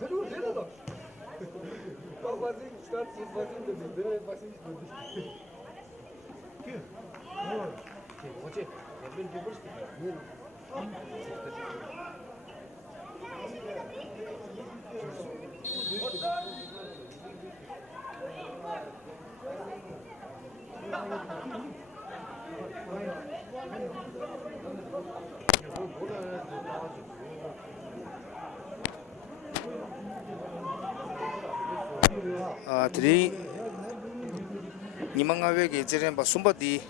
खजूर दे दो passing starts with passing the there passing the Here. No. Okay, watch it. There will people speaking. Three Nimanga Jerem Basumbadi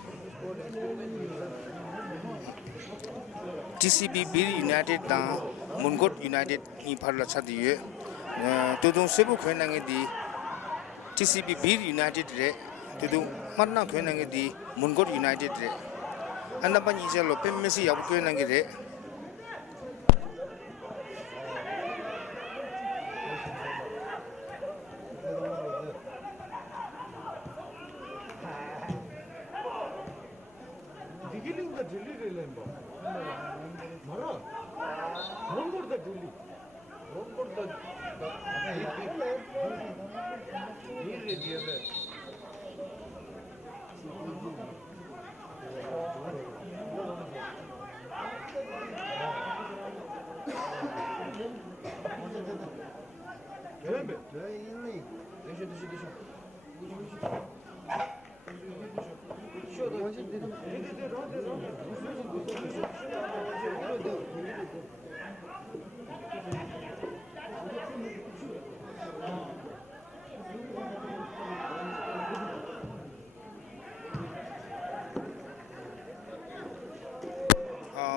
TCB Bill United Mungot United in Parla Chadi Tudun Cebu Kwenangedi TCB Bill United Tudun Mana Kwenangedi Mungot United and the Banija Lopem Messi Abukwenangere. Beginning the Delhi remember. Mara. Don't go to the Delhi. Don't go to the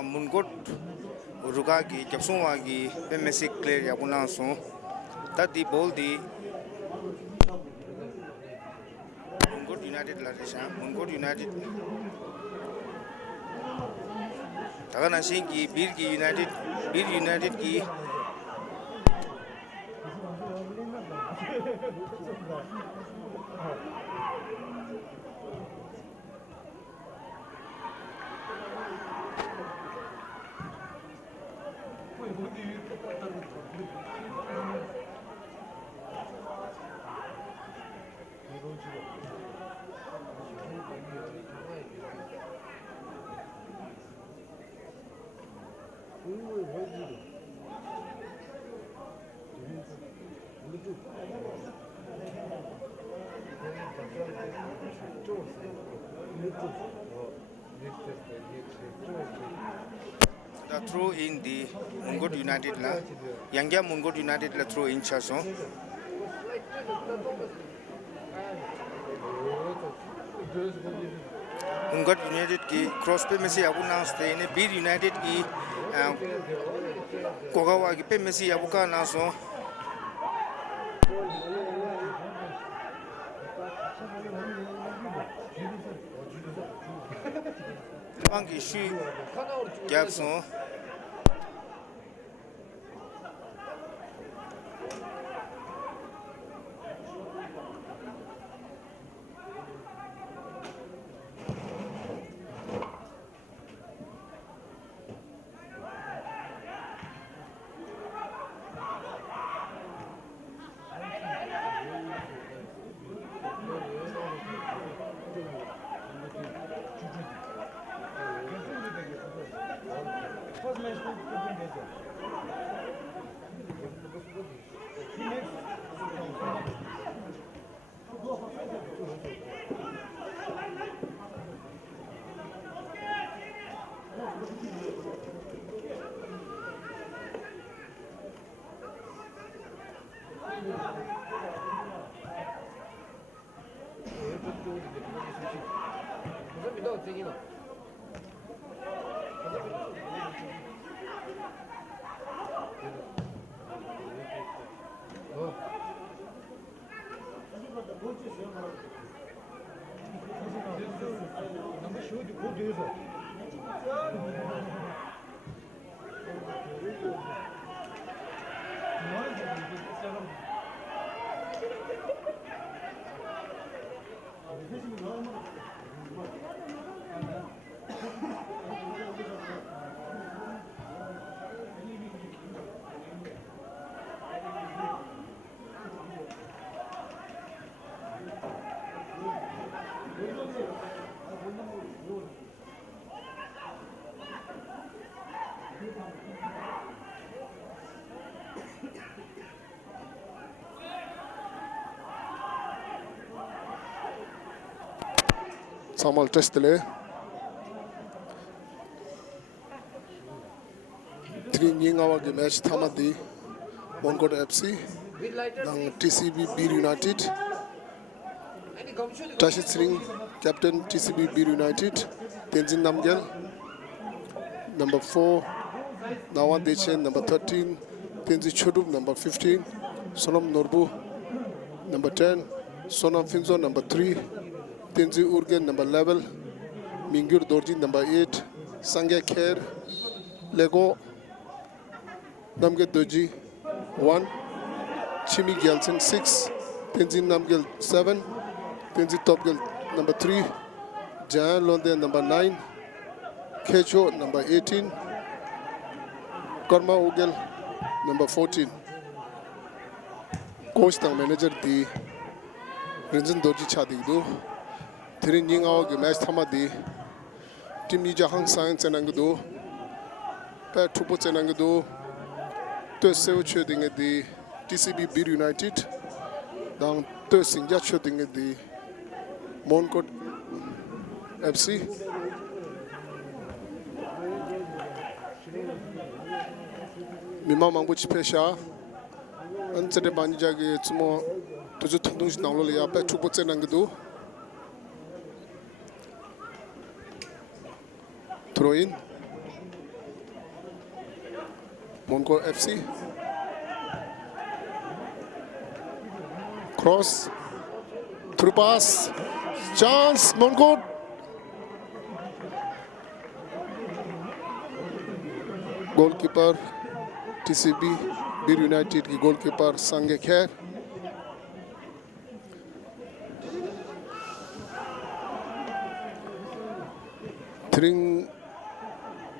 Mungot Rugagi, Kapsumagi, Pemesic Clear Yabunaso, that the Boldi Mungot United Larisha, Mungot United Taganasinki, Birgi United, Bir United Ki. The throw in the Mungot United la, Yangya Mungot United la throw in Chason. Mungot United ki cross pe Messi Abuna stay ne Bir United ki Kogawa ki pe Messi Abuka naso. Banki Shu Gapson. Samal Testele. 3 Nying our match Thamadi. Mongot FC. Dang TCB Bir United. Tashit Singh, captain TCB Bir United. Tenzin Namgyal. Number 4. Nawan Dechen, number 13. Tenzi Chodup, number 15. Sonam Norbu, number 10. Sonam Finzo, number 3. Tenzi Urgen, number 11. Mingyur Dorji, number 8. Sangya Kher, Lego, Namgyal Doji, 1. Chimi Gyalsen, 6. Tenzin Namgyal, 7. Tenzi Topgyal, number 3. Jayan Londe, number 9. Kecho, number 18. Karma Ugel, number 14. Coach tang manager di Rinzin Dorji Chadigdu. Thirin Ying Ao ge match Thamadi. Team Nija Hang Science and Angadu. Pat Tuput and Angadu. To Sev Choding at the TCB Bir United. Down to Sinja Choding at the Monkot FC. Mima Manguch Pesha. Answer Banjagi, it's more to the Tundush Nalolia, Pat Tuput and Angadu. Throw in. Mongo FC. Cross. Through pass. Chance. Mongo. Goalkeeper. TCB. Bir United की goalkeeper Sangye Kher. Tring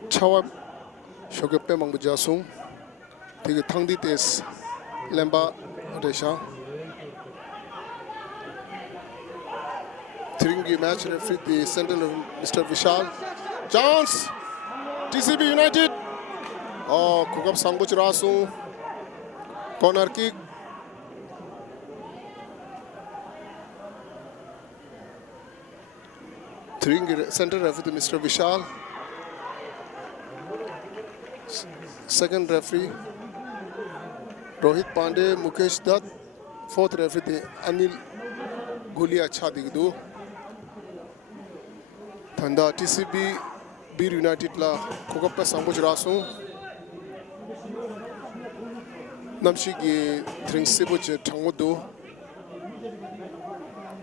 Chawab Shogepe Mangbujasung. Tigi Thangdi Tes Lemba Resha. Tringi match referee the center of Mr. Vishal. Chance. TCB United. Oh, Kukab Sangbuch Rasu. Corner kick. Three center referee Mr. Vishal. Second referee Rohit Pandey, Mukesh Dutt. Fourth referee Anil Gulia Chadigdu. Thanda TCB Bir United la Kokappa Sambuj Rasu. Namshigi Tring Sibuch Tangudu.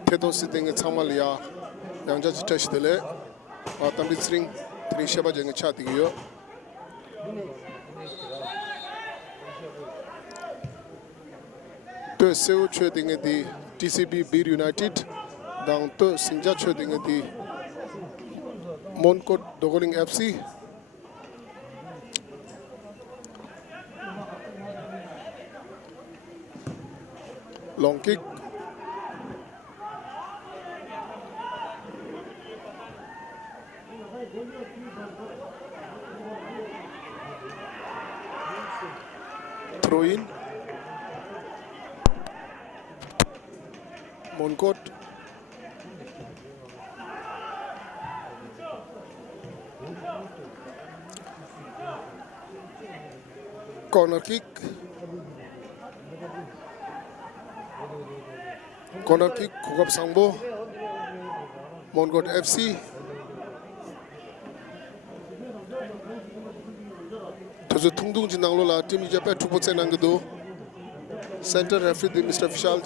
Tedo sitting at Samalia. Yang just touch the leg. Tambit ring, three shaba jang chatiyo. To Seoul trading at the TCB Bir United, down to Sinja trading at the Monkot Dogoling FC. Long kick. Throw in. Monkot. Corner kick. Corner kick. Kukap Sangbo. Monkot FC. Tozo Tungdung Jinanglo la team Japan 2% Angado. Center referee Mr. Vishal.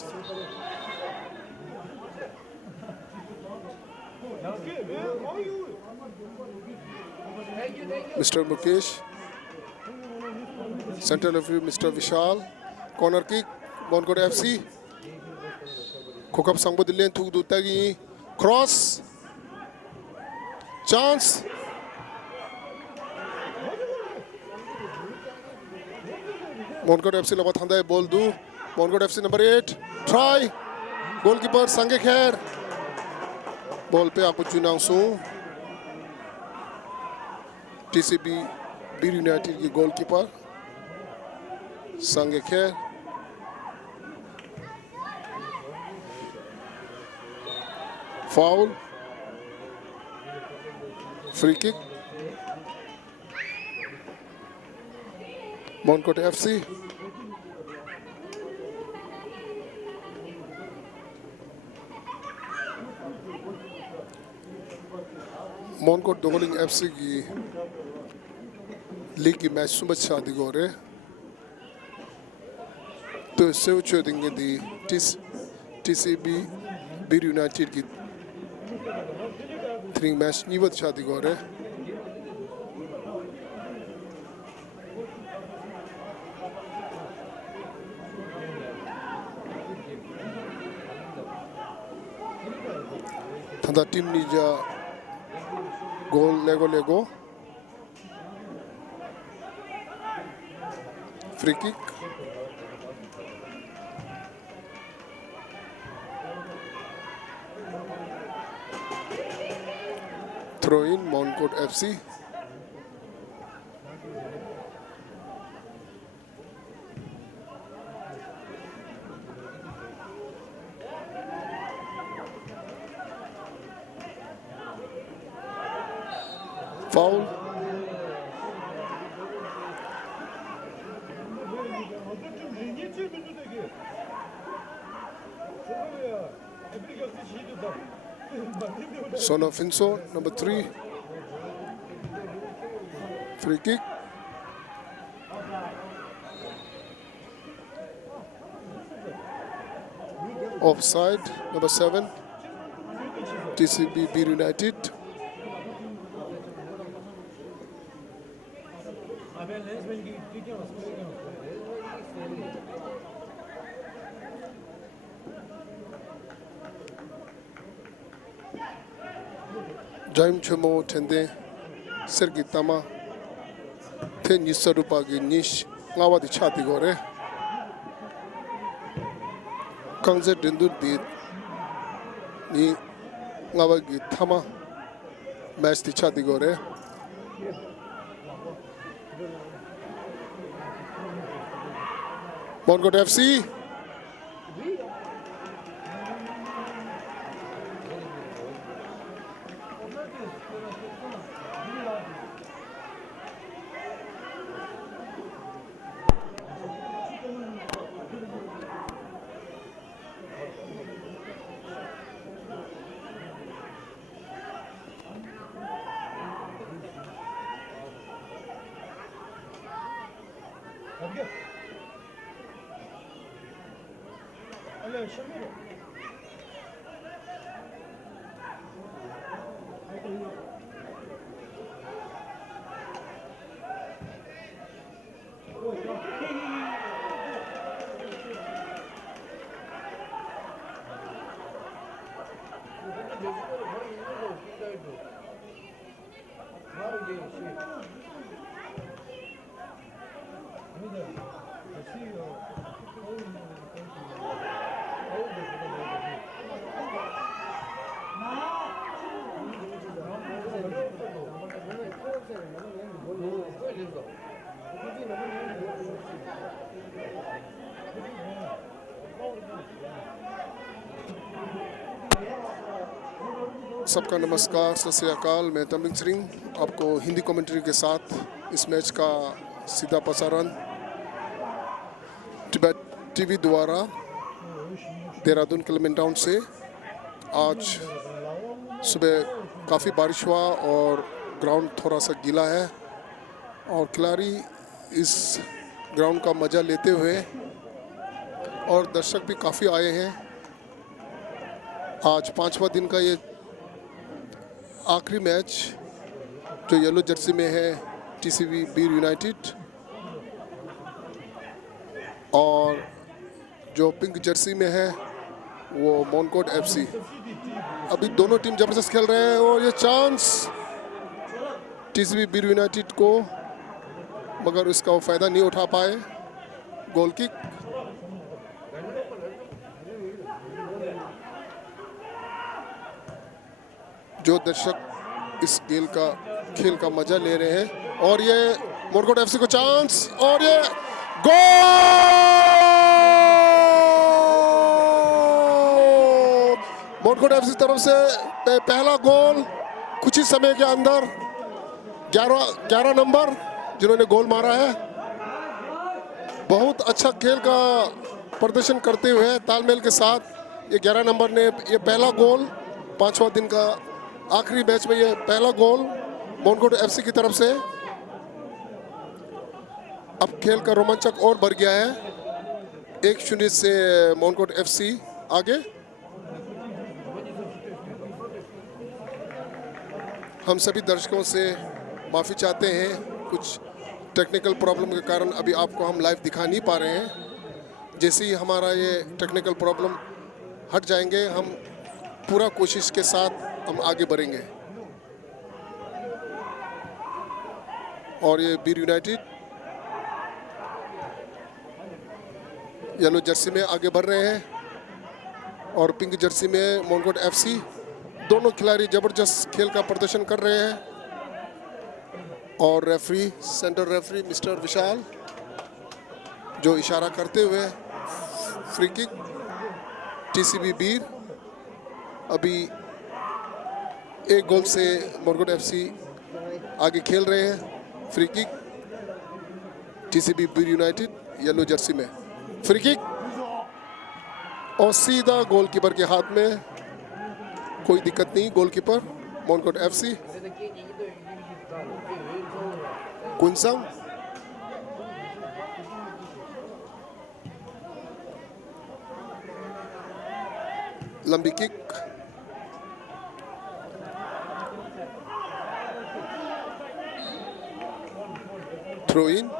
Mr. Mukesh. Center referee Mr. Vishal. Corner kick. Monkot FC. Kokap Sangbo Dilen Tugdu Tagi. Cross. Chance. Monkot FC labat handai ball do. Monkot FC number 8. Try. Goalkeeper Sangye Kher. Ball pe apu chunang su. TCB Bir United ki goalkeeper Sangye Kher. Foul. Free kick. Moncourt FC. Moncourt Dogoling FC की league की match सुबह शादी को रहे तो इससे उच्च देंगे दी TCB बीर यूनाइटेड की 3 मैच निवत शादी को रहे तंदा टीम निजा गोल लेगो free kick throw in Moncourt FC foul Son of Finso, number 3. Free kick. Offside, number 7. TCB Beer United. Jaim Chomo Tende Sergitama Ten Yisarupagi Nish Lawa di Chati Gore Kangze Dindur di Ni Lawa Gitama Match di Chati Gore Moncourt FC सबका नमस्कार सत श्री अकाल मैं तमिल सिंह आपको Hindi commentary के साथ इस match का सीधा प्रसारण टिबेट टीवी द्वारा देहरादून क्लेमेंटाउन से आज सुबह काफ़ी बारिश हुआ और ग्राउंड थोड़ा सा गीला है और खिलाड़ी इस ग्राउंड का मज़ा लेते हुए और दर्शक भी काफ़ी आए हैं। आज 5वां दिन का ये आखिरी मैच जो येलो जर्सी में है TCB बीर यूनाइटेड और जो पिंक जर्सी में है वो Moncourt FC। अभी दोनों टीम ज़बरदस्त खेल रहे हैं और ये चांस TCB बीर यूनाइटेड को मगर उसका वो फ़ायदा नहीं उठा पाए। गोल किक जो दर्शक इस खेल का मजा ले रहे हैं और ये Moncourt FC को चांस और ये गोल Moncourt FC तरफ से पहला गोल कुछ ही समय के अंदर 11 नंबर जिन्होंने गोल मारा है। बहुत अच्छा खेल का प्रदर्शन करते हुए तालमेल के साथ ये 11 नंबर ने ये पहला गोल 5वां दिन का आखिरी मैच में ये पहला गोल मोनकोट एफसी की तरफ से। अब खेल का रोमांचक और बढ़ गया है, 1-0 से मोनकोट एफसी आगे। हम सभी दर्शकों से माफ़ी चाहते हैं, कुछ टेक्निकल प्रॉब्लम के कारण अभी आपको हम लाइव दिखा नहीं पा रहे हैं। जैसे ही हमारा ये टेक्निकल प्रॉब्लम हट जाएंगे हम पूरा कोशिश के साथ हम आगे बढ़ेंगे। और ये बीर यूनाइटेड येलो जर्सी में आगे बढ़ रहे हैं और पिंक जर्सी में मोनकोट एफसी। दोनों खिलाड़ी जबरदस्त खेल का प्रदर्शन कर रहे हैं। और रेफरी, सेंटर रेफरी मिस्टर विशाल, जो इशारा करते हुए फ्री किक टीसीबी बीर। अभी 1 गोल से मोनकोट एफसी आगे खेल रहे हैं। Free kick TCB Bir United yellow jersey में। फ्री किक और सीधा गोलकीपर के हाथ में, कोई दिक्कत नहीं। Goalkeeper Moncourt FC Kunsang. लंबी kick, throw in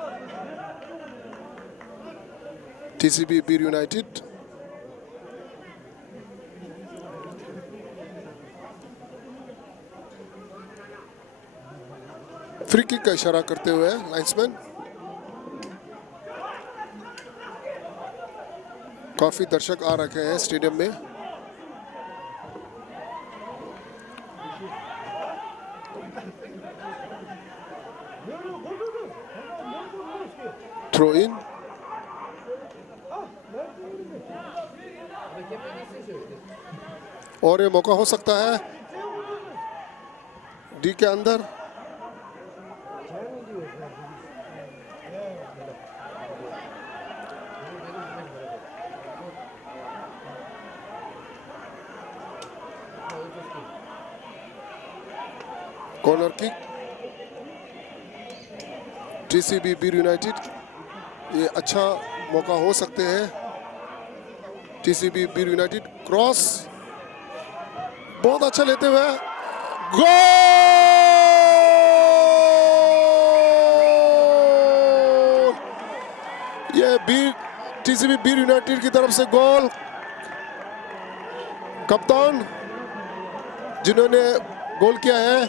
TCB Bir United. Free kick का इशारा करते हुए लाइन्समैन। काफी दर्शक आ रखे हैं स्टेडियम में। थ्रो इन और ये मौका हो सकता है डी के अंदर। Corner kick TCB Bir United, ये अच्छा मौका हो सकते हैं। टीसीबी बीर यूनाइटेड क्रॉस बहुत अच्छा लेते हुए गोल। ये टीसीबी बीर यूनाइटेड की तरफ से गोल। कप्तान जिन्होंने गोल किया है,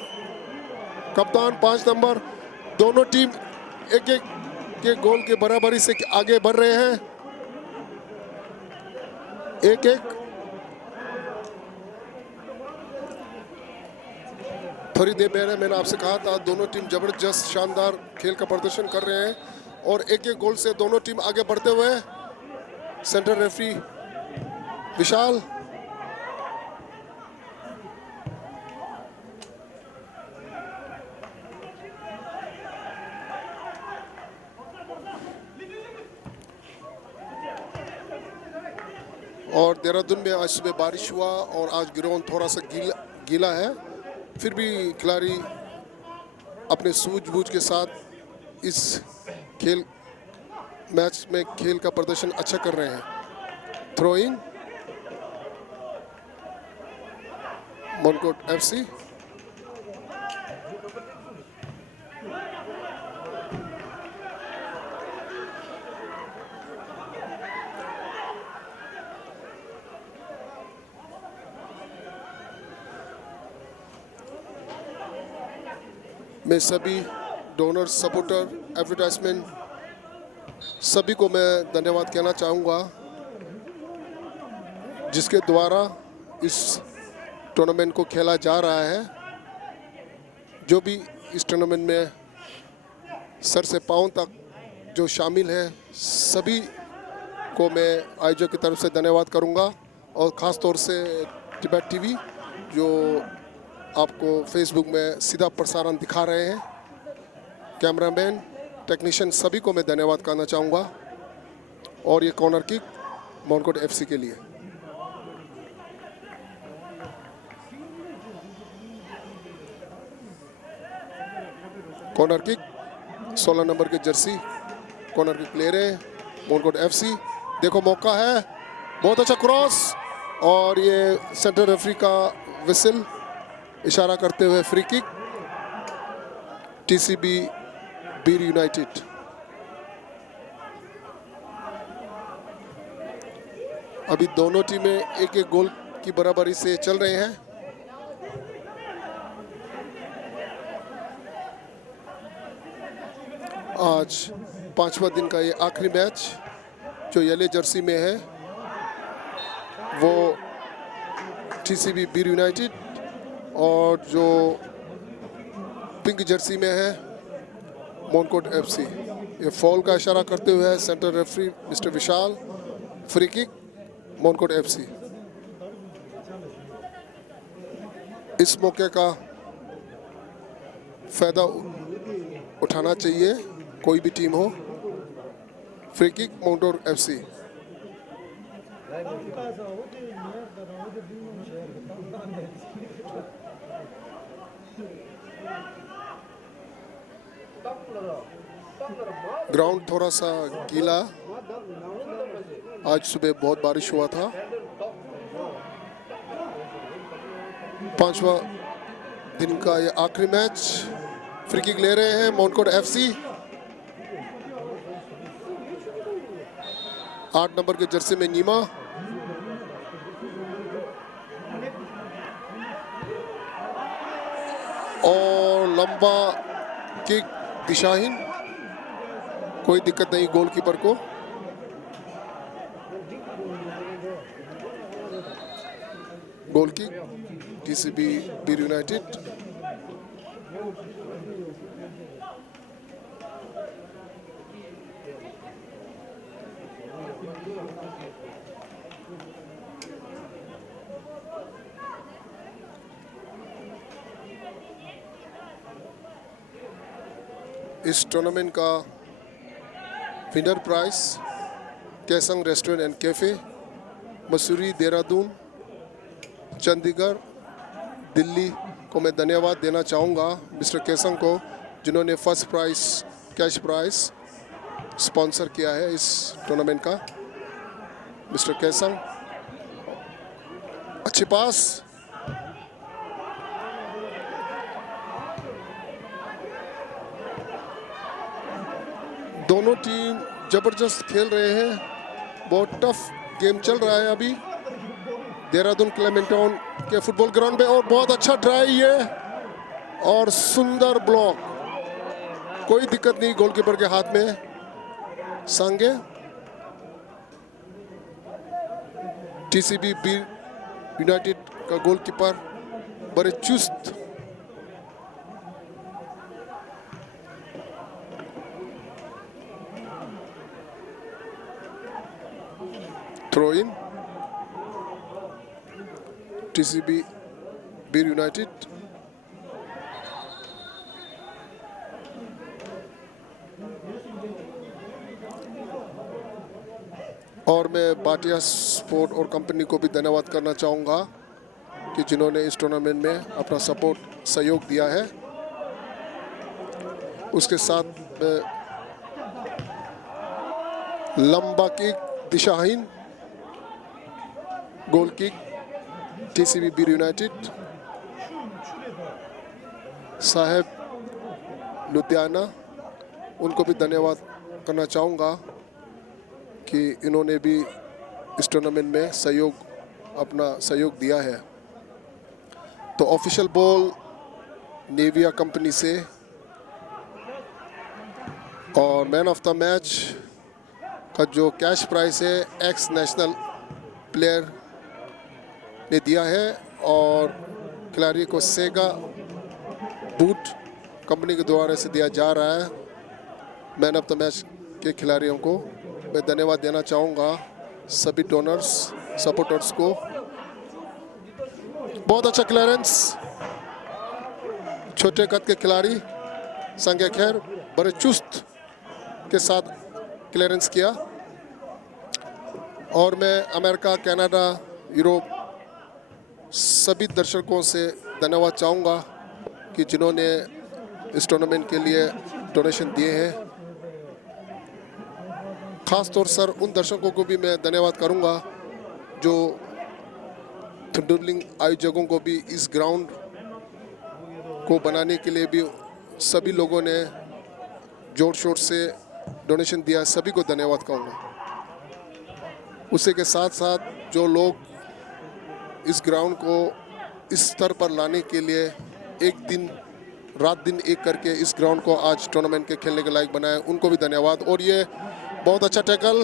कप्तान 5 नंबर। दोनों टीम एक के गोल के बराबरी से आगे बढ़ रहे हैं, 1-1। थोड़ी देर पहले मैंने आपसे कहा था दोनों टीम जबरदस्त शानदार खेल का प्रदर्शन कर रहे हैं और 1-1 गोल से दोनों टीम आगे बढ़ते हुए। सेंटर रेफरी विशाल। और देहरादून में आज सुबह बारिश हुआ और आज ग्राउंड थोड़ा सा गीला है, फिर भी खिलाड़ी अपने सूझबूझ के साथ इस मैच में खेल का प्रदर्शन अच्छा कर रहे हैं। Throw in मोनकोट FC. मैं सभी डोनर, सपोर्टर, एडवर्टाइजमेंट सभी को मैं धन्यवाद कहना चाहूँगा, जिसके द्वारा इस टूर्नामेंट को खेला जा रहा है। जो भी इस टूर्नामेंट में सर से पांव तक जो शामिल है, सभी को मैं आयोजक की तरफ से धन्यवाद करूँगा। और ख़ास तौर से टिबेट टीवी जो आपको फेसबुक में सीधा प्रसारण दिखा रहे हैं, कैमरामैन, टेक्नीशियन सभी को मैं धन्यवाद करना चाहूँगा। और ये कॉर्नर किक मोनकोट एफसी के लिए। कॉर्नर किक 16 नंबर के जर्सी कॉर्नर किक ले रहे हैं मोनकोट एफसी। देखो मौका है, बहुत अच्छा क्रॉस, और ये सेंटर रेफरी का विसिल इशारा करते हुए free kick TCB Bir United. अभी दोनों टीमें एक एक गोल की बराबरी से चल रहे हैं। आज 5वां दिन का ये आखिरी मैच जो येलो जर्सी में है वो टीसीबी बीर यूनाइटेड, और जो पिंक जर्सी में है मोनकोट एफसी। ये फॉल का इशारा करते हुए centre referee mister Vishal. Free kick मोनकोट FC. इस मौके का फायदा उठाना चाहिए कोई भी टीम हो। Free kick मोनकोट FC. ग्राउंड थोड़ा सा गीला, आज सुबह बहुत बारिश हुआ था। 5वां दिन का ये आखिरी मैच। फ्री किक ले रहे हैं मोनकोट एफसी। 8 नंबर के जर्सी में नीमा, और लंबा किक दिशाहीन, कोई दिक्कत नहीं गोलकीपर को। Goal kick TCB Bir United. इस टूर्नामेंट का winner prize Kaisang restaurant and cafe, Mussoorie, Dehradun, Chandigarh, Delhi को मैं धन्यवाद देना चाहूँगा मिस्टर कैसंग को, जिन्होंने first prize cash prize sponsor किया है इस टूर्नामेंट का। मिस्टर कैसंग, अच्छी पास, दोनों टीम जबरदस्त खेल रहे हैं। बहुत टफ गेम चल रहा है अभी देहरादून क्लेमेंटाउन के फुटबॉल ग्राउंड में। और बहुत अच्छा ट्राई ये, और सुंदर ब्लॉक, कोई दिक्कत नहीं गोलकीपर के हाथ में। सांगे टीसीबी बीर यूनाइटेड का गोलकीपर बड़े चुस्त, throw in TCB Bir United. और मैं भाटिया स्पोर्ट और कंपनी को भी धन्यवाद करना चाहूँगा कि जिन्होंने इस टूर्नामेंट में अपना सपोर्ट सहयोग दिया है। उसके साथ लंबा किक दिशाहीन, गोल किक टीसीबी बीर यूनाइटेड। साहेब लुधियाना, उनको भी धन्यवाद करना चाहूँगा कि इन्होंने भी इस टूर्नामेंट में अपना सहयोग दिया है। तो ऑफिशियल बॉल नेविया कंपनी से, और मैन ऑफ द मैच का जो कैश प्राइस है एक्स नेशनल प्लेयर ने दिया है, और खिलाड़ी को सेगा बूट कंपनी के द्वारा से दिया जा रहा है। मैन ऑफ द मैच के खिलाड़ियों को मैं धन्यवाद देना चाहूँगा, सभी डोनर्स सपोर्टर्स को। बहुत अच्छा क्लियरेंस, छोटे कद के खिलाड़ी संगे खैर बड़े चुस्त के साथ क्लियरेंस किया। और मैं अमेरिका, कनाडा, यूरोप सभी दर्शकों से धन्यवाद चाहूँगा कि जिन्होंने इस टूर्नामेंट के लिए डोनेशन दिए हैं। ख़ास तौर पर उन दर्शकों को भी मैं धन्यवाद करूँगा जो थंडरलिंग आयोजकों को भी इस ग्राउंड को बनाने के लिए भी सभी लोगों ने जोर शोर से डोनेशन दिया, सभी को धन्यवाद कहूँगा। उसी के साथ साथ जो लोग इस ग्राउंड को इस स्तर पर लाने के लिए एक दिन रात दिन एक करके इस ग्राउंड को आज टूर्नामेंट के खेलने के लायक बनाए, उनको भी धन्यवाद। और ये बहुत अच्छा टैकल,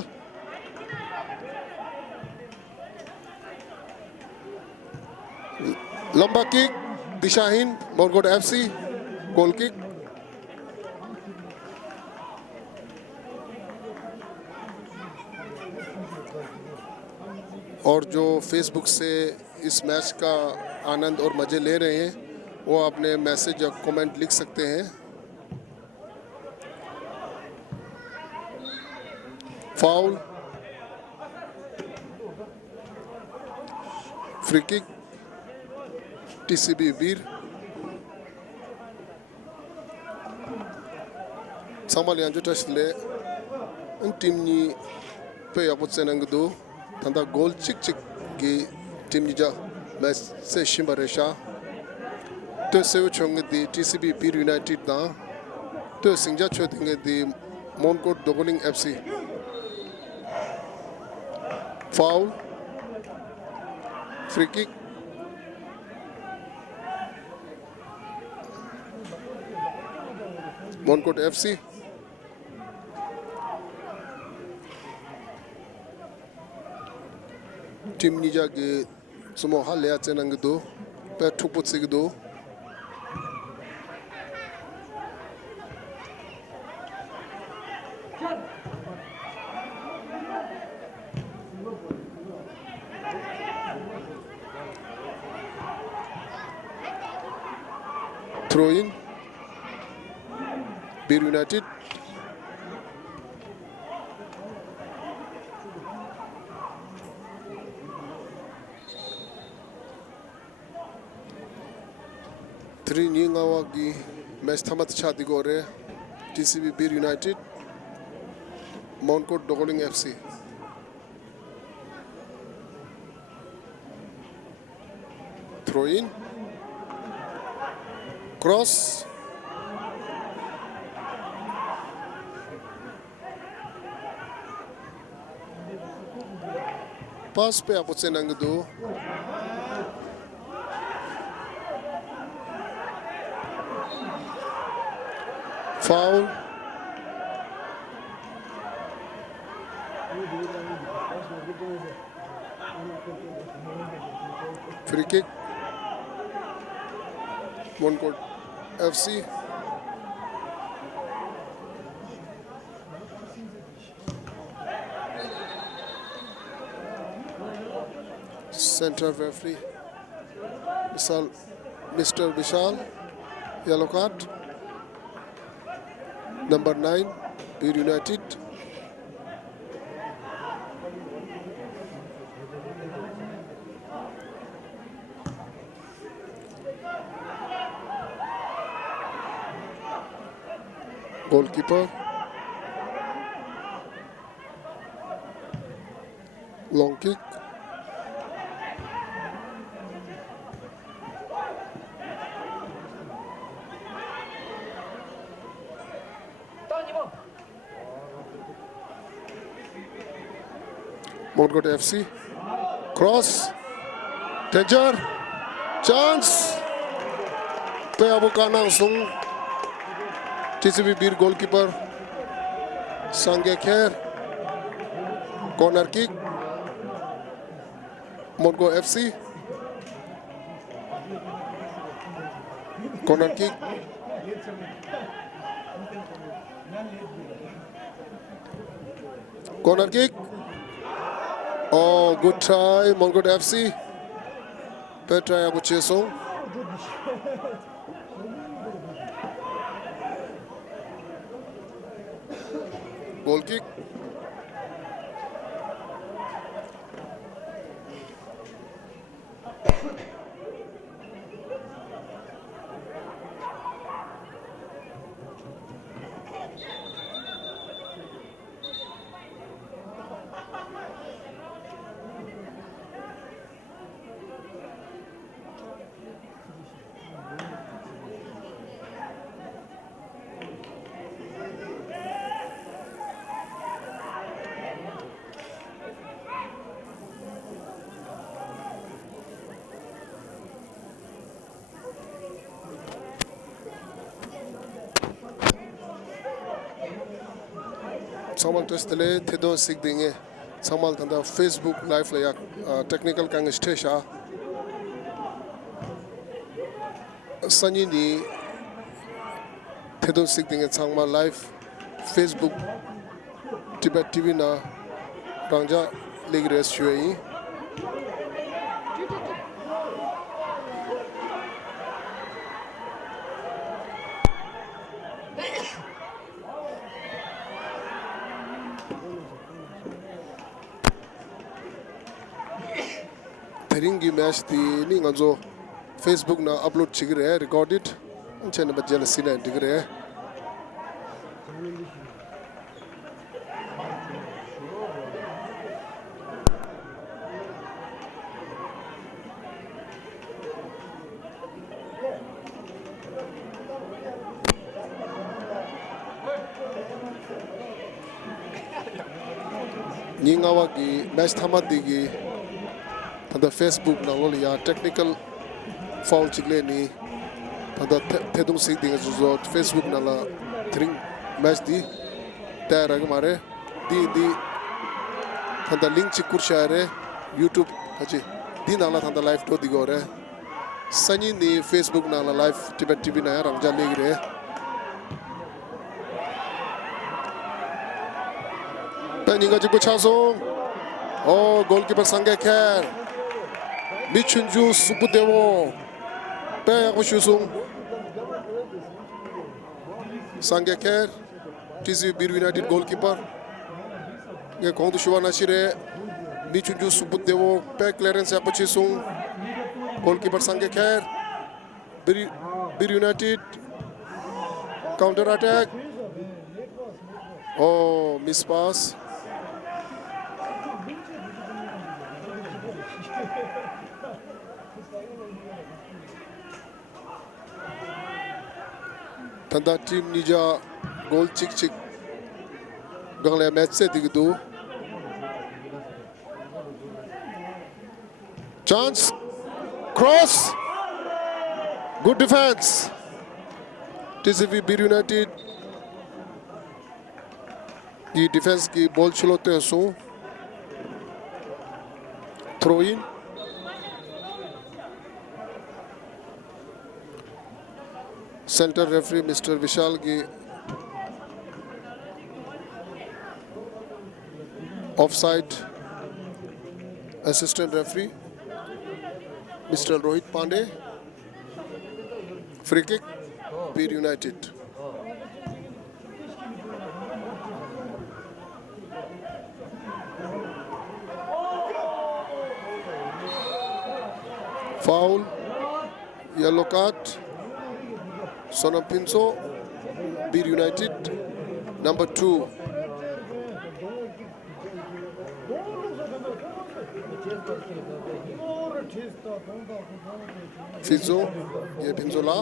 लंबा किक, दिशाहीन, मोरगोड एफसी गोल किक। और जो फेसबुक से इस मैच का आनंद और मज़े ले रहे हैं वो अपने मैसेज या कमेंट लिख सकते हैं। Foul, free kick, TCB Veer. Samal yang juta sile, tim ni pe apot senangdu, tanda goal cik ki tim ni ja match se shimbaresha. To sewa chong di TCB Beer United da, to singja choding di Montcourt Dogoling FC. Foul, free kick. Montcourt FC. Tim Nija ge sumo halya chenangdo pe thuput sigdo. Throw in. Beer United. Three Nyingawagi match thamat chadi gore TCB Beer United, Montcourt Dogoling FC. Throw in. Cross. Pass pe apot se nangdo. Foul. Free kick. Montcourt FC. Center referee Mr. Vishal, yellow card. Number 9, Beer United. Goalkeeper. Long kick. Montcourt FC. Cross. Danger. Chance. Pe abu ka langsung TCB Beer goalkeeper Sangye Kher. Corner kick. Montcourt FC. Corner kick. Corner kick. Oh, good try, Montcourt FC. Bad try, Abu Chesong. Goal kick. Samal test le thedo sig dinge samal thanda Facebook live la yak technical kang stesha sani ni thedo sig dinge changma live Facebook Tibet TV na rangja ligres shui Teringi match di ni nganzo Facebook na upload chigre recorded chena bajana sina digre ningawa ki match thamadigi tanda Facebook na lol ya technical foul chigle ni tanda thedung sig ding zo Facebook na la thring match di tayar ag mare di tanda link chikur share YouTube haji di na la tanda live to digore sani ni Facebook na la live Tibet TV na rangja legre Peninga jibu chaso oh goalkeeper Sangye Kher Michunju Supudevo Pe Shusung Sangye Kher TCB Bir United goalkeeper Ye Kondu Shivana Shire Michunju Supudevo Pe Clarence Apachisung goalkeeper Sangye Kher Bir United counter attack oh miss pass Tanda team nija goal chik gangle match se digdu chance cross good defense TCB Bir United की defence की ball चलाते हैं so throw in centre referee mister Vishal की offside assistant referee mister Rohit Pandey free kick Bir United foul yellow card Sonam Pinso Bir United number 2 Pinso ye Pinzola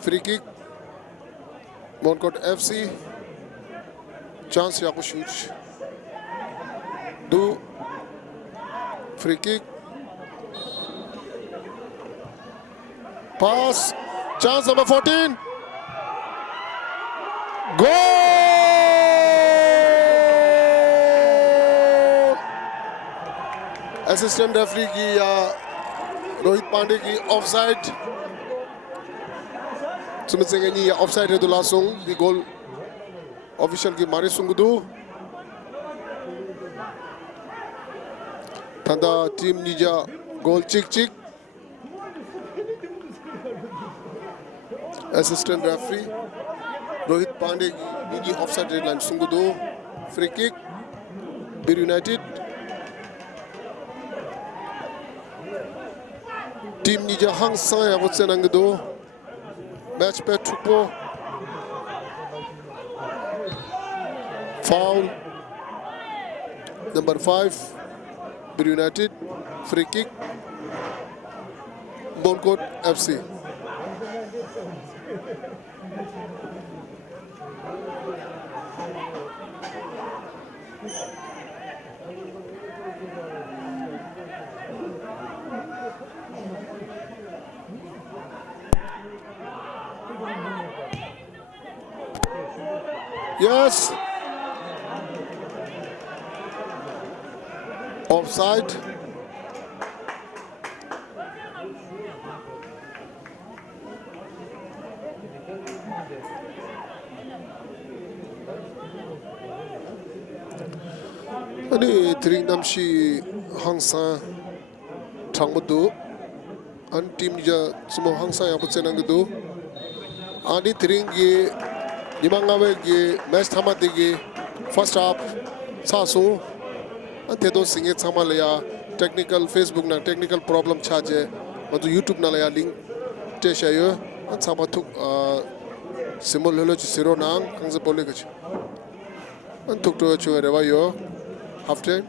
free kick Moncourt FC. Chance Yakushich. Do free kick. Pass. Chance number 14. Goal! Assistant referee की या रोहित पांडे की offside Sumit Singh ने या offside है दुला सुंग दी गोल official की मारे सुंगदू थंदा टीम निजा गोल चिक चिक assistant referee रोहित पांडे की offside line सुंगदू free kick Bir United Team Nija Hang Sai Abutsenangdo match per Tupo foul number 5 Bir United free kick Moncourt FC. Yes. Offside. Ani Tringnamshi Hangsa Tangmudu and team Nija Sumo Hangsa Yaputsenangdu. Ani Tringi Nimangawe ge match thamate ge first half sasu ante do singe thamalaya technical Facebook na technical problem chaje madu YouTube na laya link te shayo an samathuk simul holo siro nang kangza pole gach an thuk to chu rewa yo half time.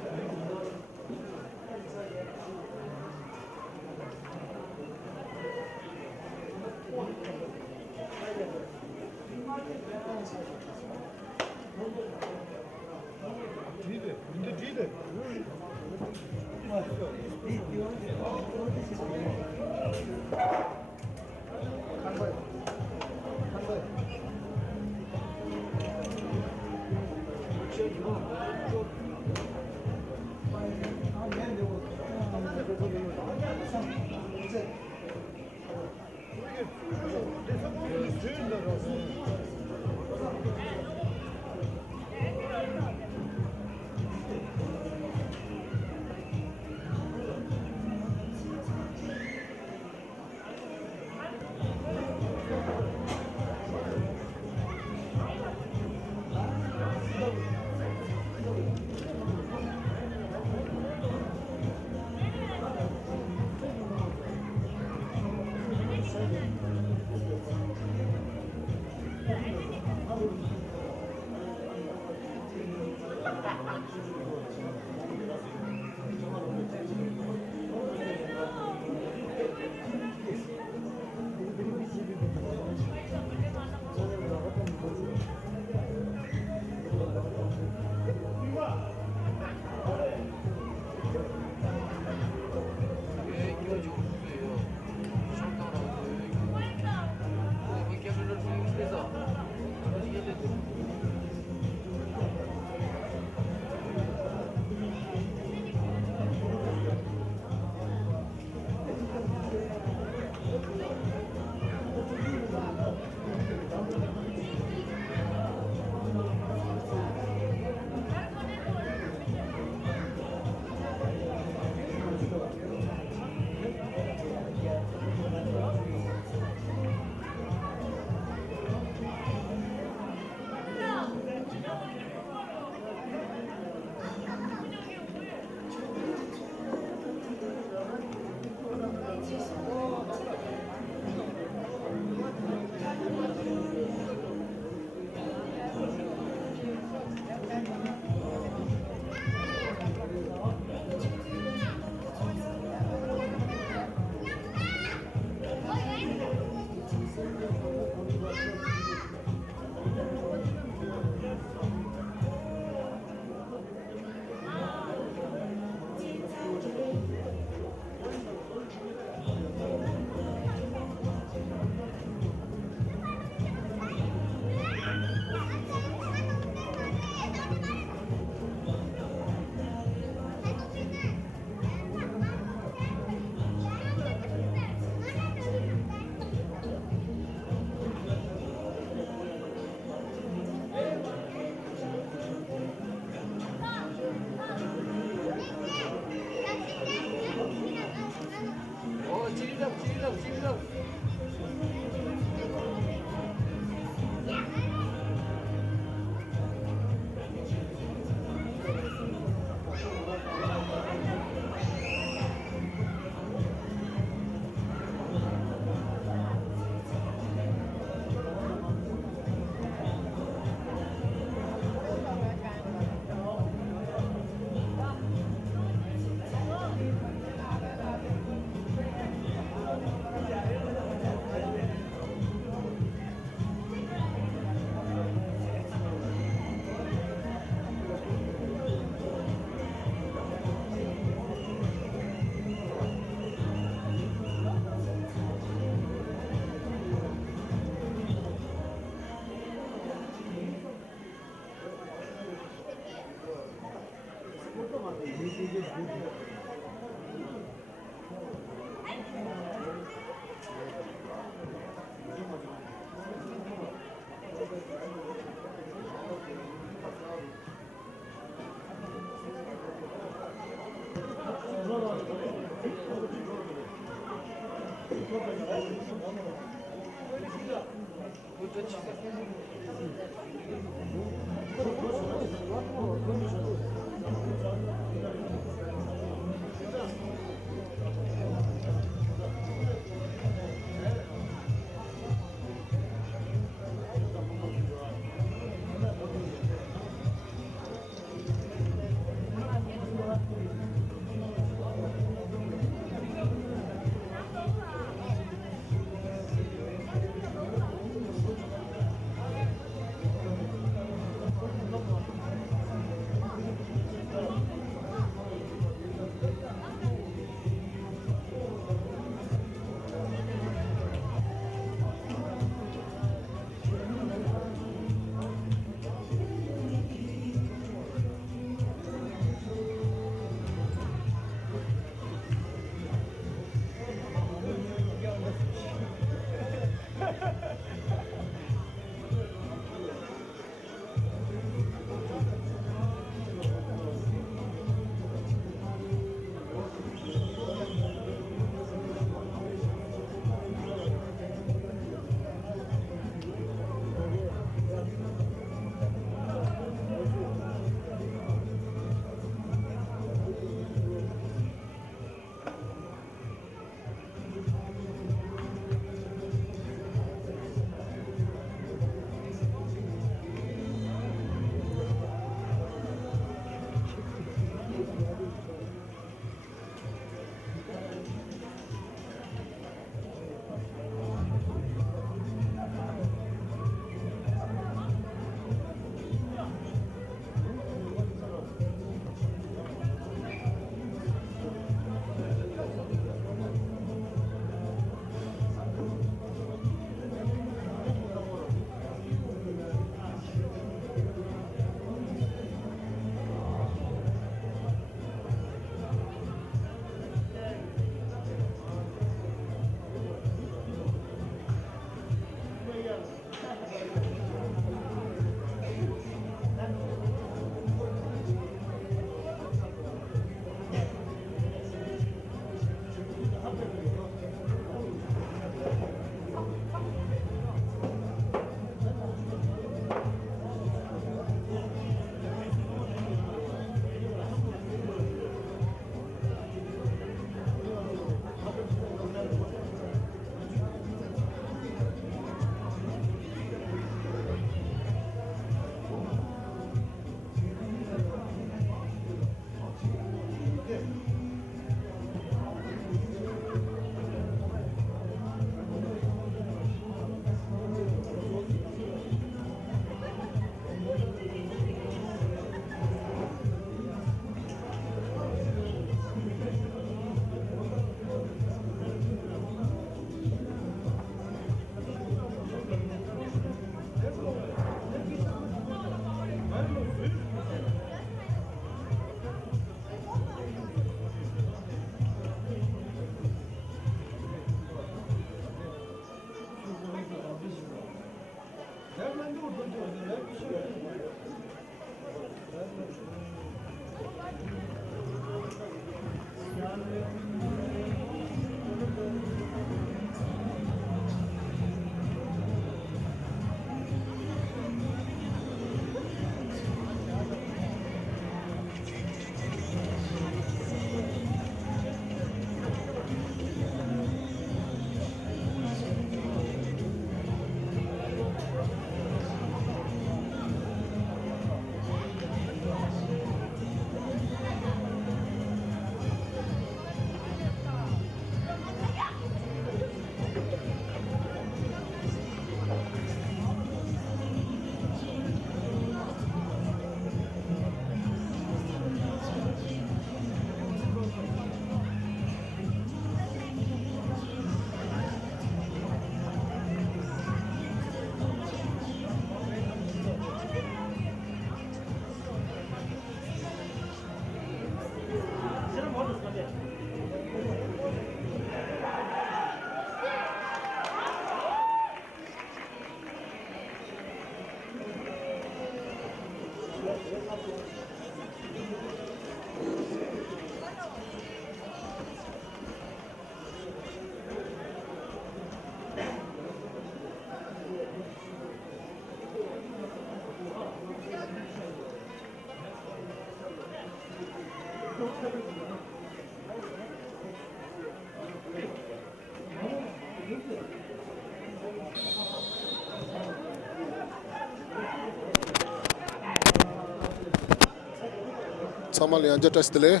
Samal Yanja touch the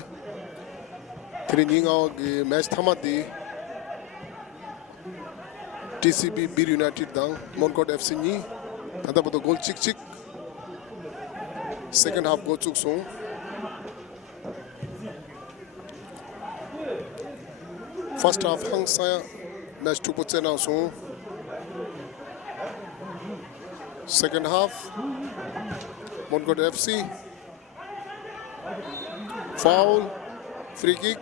3 out match Thamadi TCB Bir United down Moncot FC ni ada boto goal chick second half goal chuk so first half hang sa match 2% now so second half Moncot FC foul free kick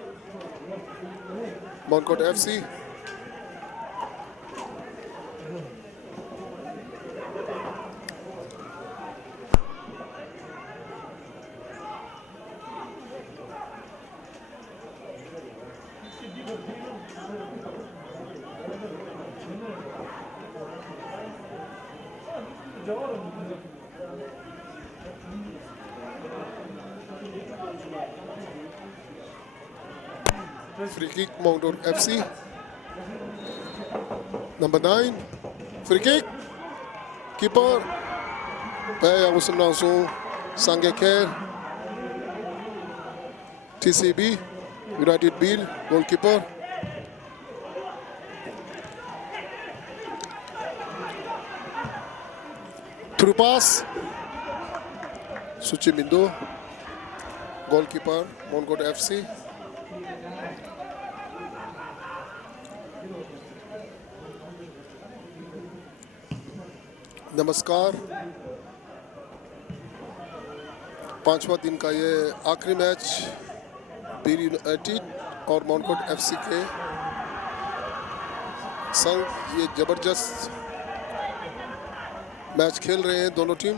Moncot FC free kick Moncot FC number 9 free kick keeper Paya Muslim langsung Sangekher TCB United Bill goalkeeper through pass Suchi Mindo goalkeeper Moncot FC नमस्कार 5वां दिन का ये आखिरी match बीर United और मोनकोट FC के संग ये जबरदस्त मैच खेल रहे हैं दोनों टीम।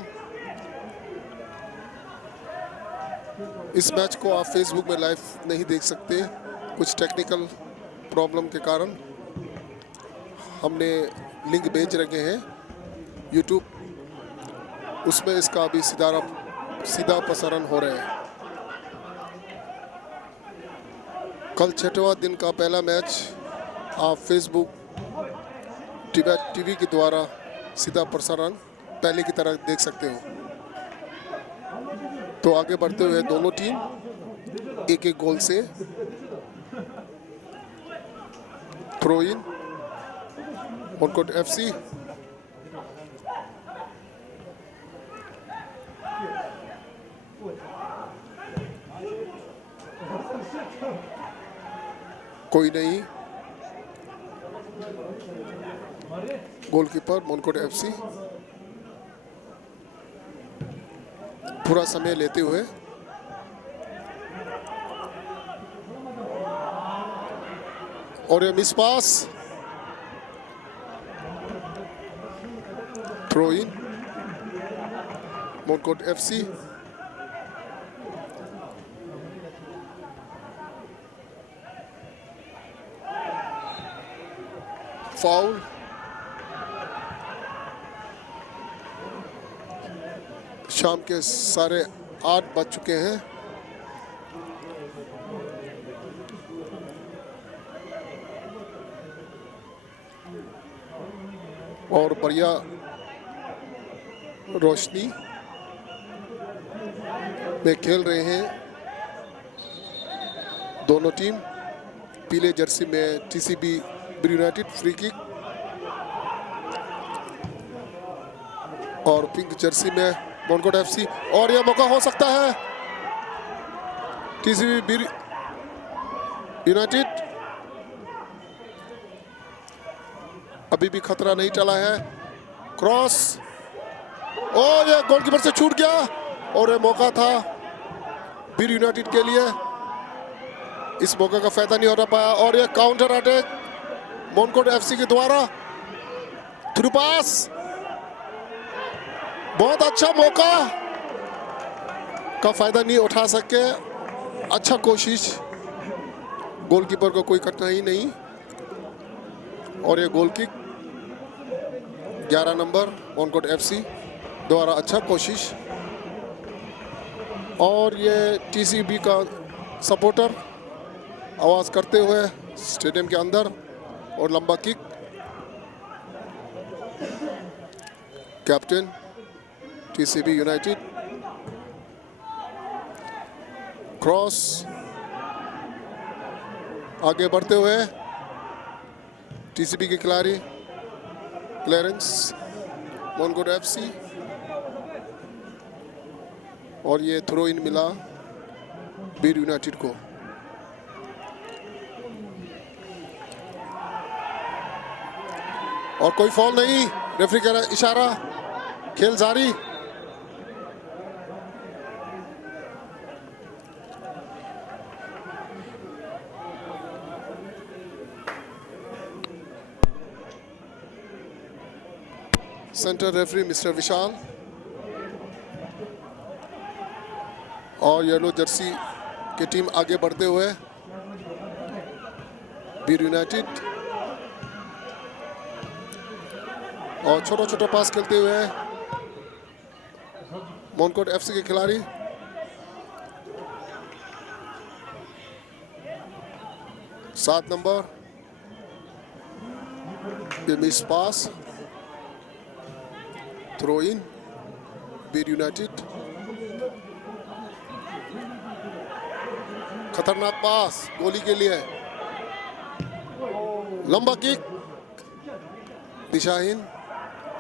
इस मैच को आप फेसबुक में लाइव नहीं देख सकते, कुछ टेक्निकल प्रॉब्लम के कारण हमने लिंक भेज रखे हैं यूट्यूब, उसमें इसका अभी सीधा प्रसारण हो रहा है। कल 6वां दिन का पहला मैच आप फेसबुक टीवी के द्वारा सीधा प्रसारण पहले की तरह देख सकते हो। तो आगे बढ़ते हुए दोनों टीम एक गोल से थ्रो इन मोनकोट एफसी कोई नहीं, गोलकीपर मोनकोट एफसी पूरा समय लेते हुए और ये miss pass throw in मोनकोट FC foul शाम के 8:30 बज चुके हैं। और बढ़िया रोशनी में खेल रहे हैं दोनों टीम। पीले जर्सी में TCB Bir United free kick और पिंक जर्सी में मोनकोट एफसी, और यह मौका हो सकता है टीसीबी बीर यूनाइटेड। अभी भी खतरा नहीं टला है, क्रॉस और यह गोलकीपर से छूट गया और यह मौका था बीर यूनाइटेड के लिए। इस मौके का फायदा नहीं हो पाया और यह काउंटर अटैक मोनकोट एफसी के द्वारा थ्रू पास, बहुत अच्छा मौका का फायदा नहीं उठा सके। अच्छा कोशिश, गोलकीपर को कोई कठिनाई नहीं और ये गोल किक 11 नंबर मोनकोट एफसी द्वारा अच्छा कोशिश। और ये टीसीबी का सपोर्टर आवाज़ करते हुए स्टेडियम के अंदर और लंबा kick. Captain TCB United. Cross आगे बढ़ते हुए टीसीबी के खिलाड़ी क्लेरेंस मोनकोट एफसी और ये थ्रो इन मिला बीर यूनाइटेड को। और कोई फॉल नहीं, रेफरी का इशारा, खेल जारी। सेंटर रेफरी मिस्टर विशाल और येलो जर्सी की टीम आगे बढ़ते हुए बीर यूनाइटेड और छोटा छोटा पास खेलते हुए मोनकोट एफसी के खिलाड़ी। सात नंबर ये miss pass, throw in Bir United. खतरनाक पास गोली के लिए, लंबा किक दिशाहीन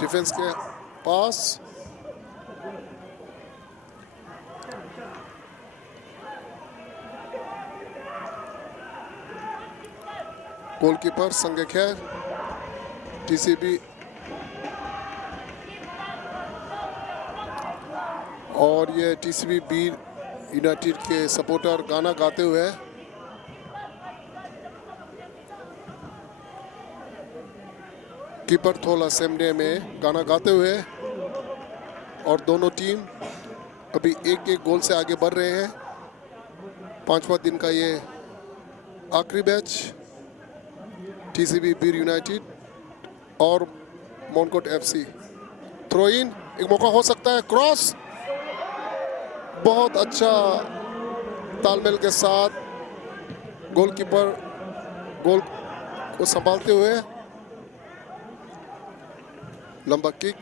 डिफेंस के पास। गोलकीपर संगे खैर टीसीबी और ये टीसीबी बीर यूनाइटेड के सपोर्टर गाना गाते हुए कीपर थोला सेमडे में गाना गाते हुए और दोनों टीम अभी एक एक गोल से आगे बढ़ रहे हैं। 5वां दिन का ये आखिरी मैच टीसीबी बीर यूनाइटेड और मोनकोट एफसी। थ्रो इन, एक मौका हो सकता है, क्रॉस बहुत अच्छा तालमेल के साथ गोलकीपर गोल को संभालते हुए लंबा किक।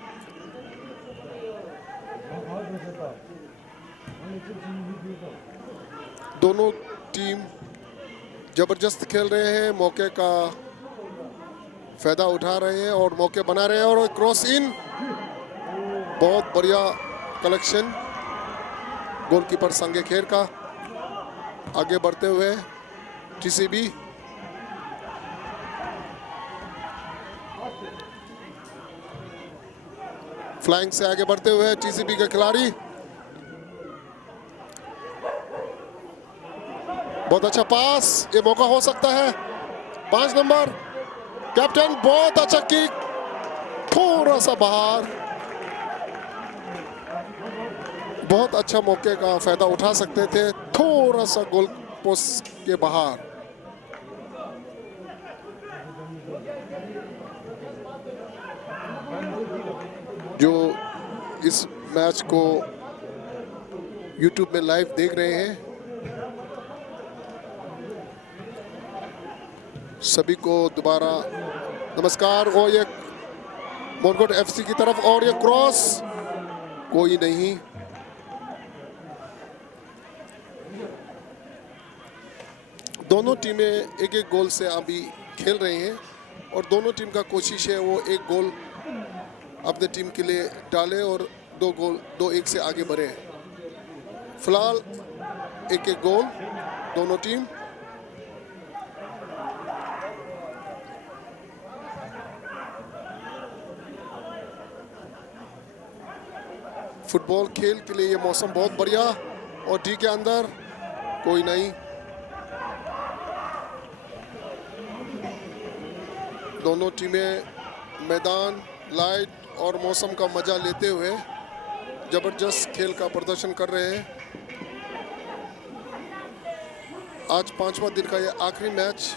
दोनों टीम जबरदस्त खेल रहे हैं, मौके का फायदा उठा रहे हैं और मौके बना रहे हैं। और क्रॉस इन, बहुत बढ़िया कलेक्शन गोलकीपर संगे खेर का। आगे बढ़ते हुए टीसीबी फ्लाइंग से आगे बढ़ते हुए टीसीबी के खिलाड़ी। बहुत अच्छा पास, ये मौका हो सकता है। 5 नंबर कैप्टन, बहुत अच्छा किक, थोड़ा सा बाहर। बहुत अच्छा मौके का फायदा उठा सकते थे, थोड़ा सा गोल पोस्ट के बाहर। जो इस मैच को YouTube में लाइव देख रहे हैं, सभी को दोबारा नमस्कार। और ये मोनकोट एफसी की तरफ, और ये क्रॉस कोई नहीं। दोनों टीमें एक एक गोल से अभी खेल रहे हैं और दोनों टीम का कोशिश है वो एक गोल अपने टीम के लिए डाले और 2-1 से आगे बढ़े। फिलहाल एक एक गोल दोनों टीम। फुटबॉल खेल के लिए ये मौसम बहुत बढ़िया और डी के अंदर कोई नहीं। दोनों टीमें मैदान, लाइट और मौसम का मजा लेते हुए जबरदस्त खेल का प्रदर्शन कर रहे हैं। आज 5वां दिन का ये आखिरी मैच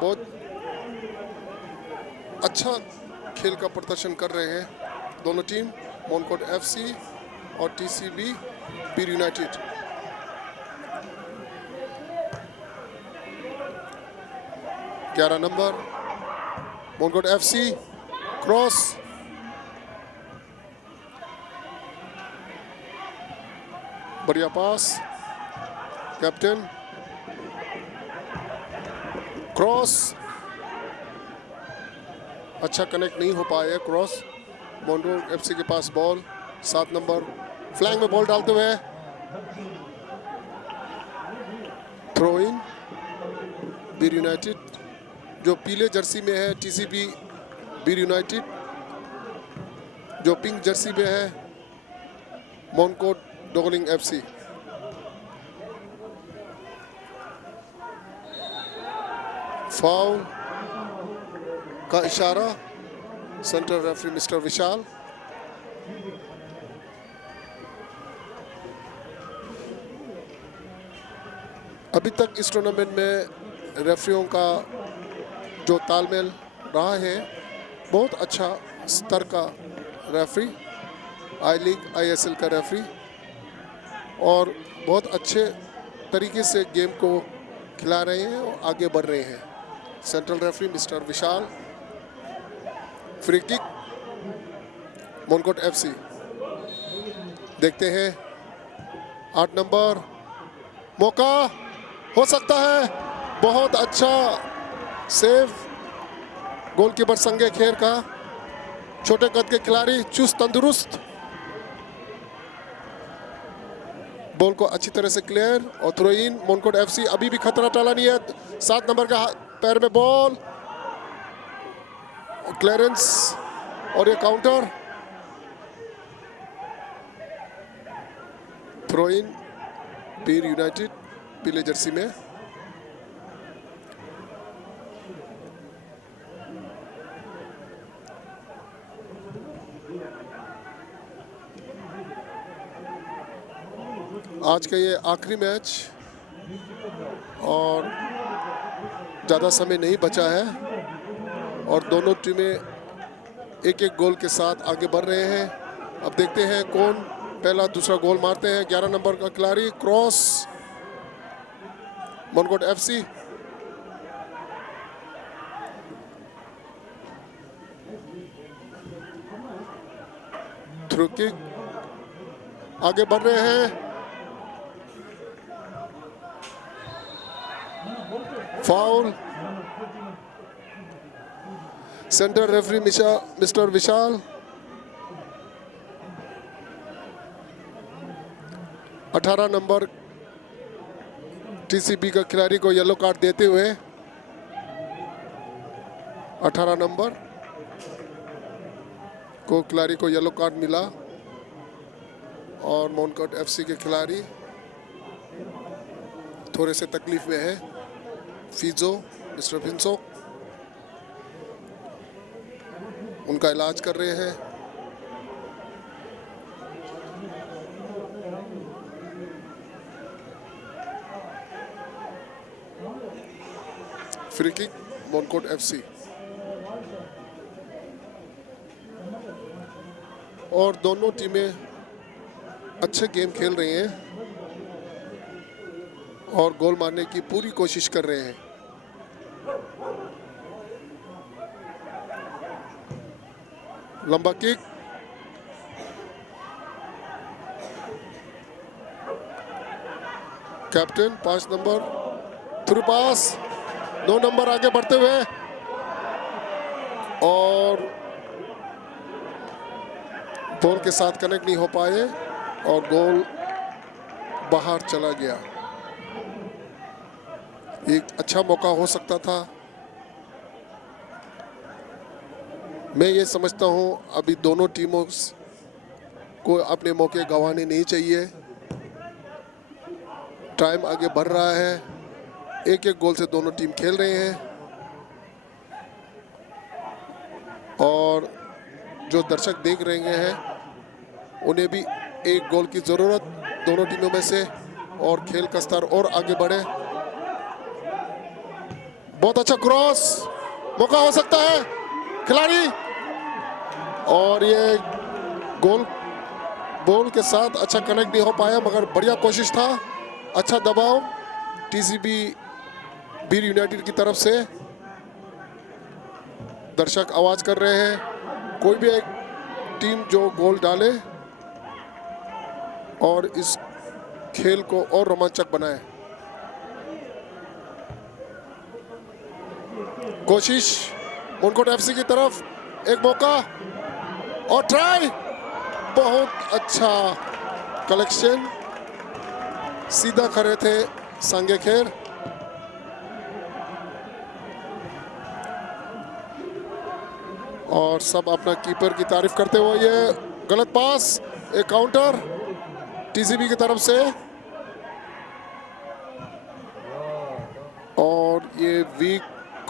बहुत अच्छा खेल का प्रदर्शन कर रहे हैं दोनों टीम, मोनकोट एफसी और TCB Bir United. 11 number मोनकोट FC cross बढ़िया पास कैप्टन क्रॉस अच्छा कनेक्ट नहीं हो पाया क्रॉस मोनकोट एफसी के पास बॉल 7 नंबर फ्लैंग में बॉल डालते हुए थ्रो इन बीर यूनाइटेड जो पीले जर्सी में है टीसीबी बीर यूनाइटेड जो पिंक जर्सी में है मोनकोट डोगलिंग एफसी फाउल का इशारा सेंट्रल रेफरी मिस्टर विशाल अभी तक इस टूर्नामेंट में रेफरियों का जो तालमेल रहा है बहुत अच्छा स्तर का रेफरी आई लीग आईएसएल का रेफरी और बहुत अच्छे तरीके से गेम को खिला रहे हैं और आगे बढ़ रहे हैं central referee mister Vishal free kick मोनकोट FC देखते हैं 8 नंबर मौका हो सकता है बहुत अच्छा सेव गोलकीपर संगे खेर का छोटे कद के खिलाड़ी चुस्त तंदुरुस्त बॉल को अच्छी तरह से क्लियर और थ्रो इन मोनकोट एफसी अभी भी खतरा टाला नहीं है 7 नंबर का पैर में बॉल क्लियरेंस और ये counter throw in Bir United पीले जर्सी में आज का ये आखिरी मैच और ज़्यादा समय नहीं बचा है और दोनों टीमें एक एक गोल के साथ आगे बढ़ रहे हैं अब देखते हैं कौन पहला दूसरा गोल मारते हैं 11 नंबर का खिलाड़ी cross Monkot FC through kick आगे बढ़ रहे हैं फाउल सेंटर रेफरी मिस्टर विशाल 18 नंबर टीसीबी का खिलाड़ी को येलो कार्ड देते हुए 18 नंबर को खिलाड़ी को येलो कार्ड मिला और मोनकोट एफसी के खिलाड़ी थोड़े से तकलीफ में है फिजो मिस्टर फिंसो उनका इलाज कर रहे हैं फ्री किक मोनकोट एफसी और दोनों टीमें अच्छे गेम खेल रही हैं और गोल मारने की पूरी कोशिश कर रहे हैं लंबा kick captain 5 number through pass 2 number आगे बढ़ते हुए और बॉल के साथ कनेक्ट नहीं हो पाए और गोल बाहर चला गया एक अच्छा मौका हो सकता था मैं ये समझता हूँ अभी दोनों टीमों को अपने मौके गंवाने नहीं चाहिए टाइम आगे बढ़ रहा है एक एक गोल से दोनों टीम खेल रहे हैं और जो दर्शक देख रहे हैं उन्हें भी एक गोल की ज़रूरत दोनों टीमों में से और खेल का स्तर और आगे बढ़े बहुत अच्छा क्रॉस मौका हो सकता है खिलाड़ी और ये गोल बॉल के साथ अच्छा कनेक्ट नहीं हो पाया मगर बढ़िया कोशिश था अच्छा दबाव टीसीबी बीर यूनाइटेड की तरफ से दर्शक आवाज कर रहे हैं, कोई भी एक टीम जो गोल डाले और इस खेल को और रोमांचक बनाए। कोशिश मोनकोट एफसी की तरफ, एक मौका और ट्राई, बहुत अच्छा कलेक्शन, सीधा खड़े थे सांगे खेर। और सब अपना कीपर की तारीफ करते हुए, ये गलत पास, एक काउंटर टीसीबी की तरफ से, और ये वीक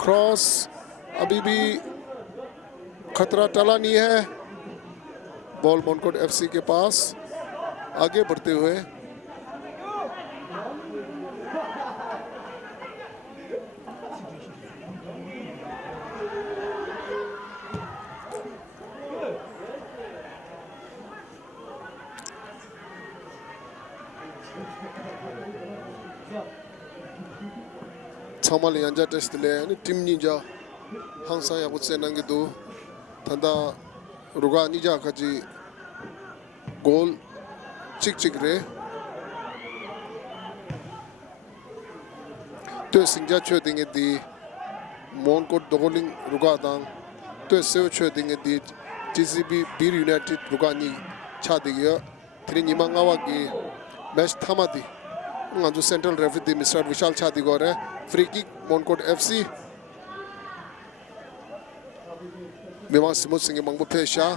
क्रॉस, अभी भी खतरा टला नहीं है। बॉल मोनकोट एफसी के पास आगे बढ़ते हुए। 참말이 앉아 testle ni team ninja 항상 야구 세는 게도 단다 루가 니자 같이 골 찍찍래 또 승자 초딩에 디 몬코트 도골링 루가당 또 세우 초딩에 디 TCB Bir United 루가니 차디기야 트리 니망아와기 match थामा दी जो सेंट्रल रेफरी दी मिस्टर विशाल छादी गौर है। फ्री किक मोनकोट एफसी मिमांग सिमुत सिंह मंगबो फेशा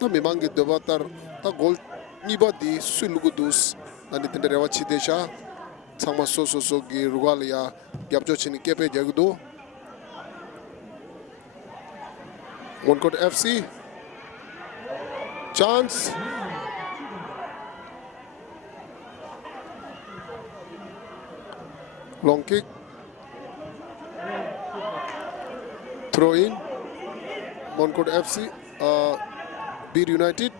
तो मिमांग की दबातर तो गोल निबा दी सुलुगुदुस नानी तिंडे रेवा छिदेशा सांगमा सो की रुगालिया ग्यापजो चिनी केपे जगदो Monkot FC chance long kick, throw in, Monkot FC, Bir United.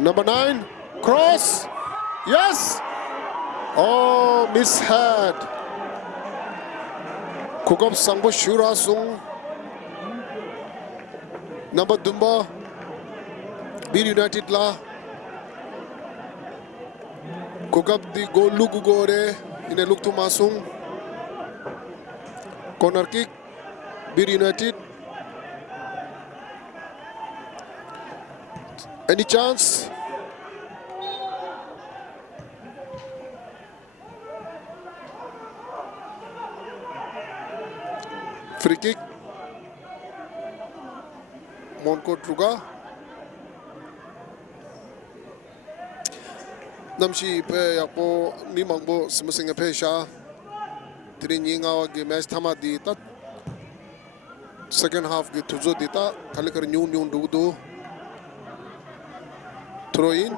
Number 9, cross, yes, oh, mishead. Kukab Sangbo Shura Sung, number Dumba, Bir United la. Kukab di goal lugu gore ine luktu masung, corner kick Bir United. Any chance? Free kick Monkot Ruga. Namshi pe yapo ni mangbo simusinga pe sha tiri nyinga ge match thama di ta second half ge thuzo dita thale kar nyun du do throw in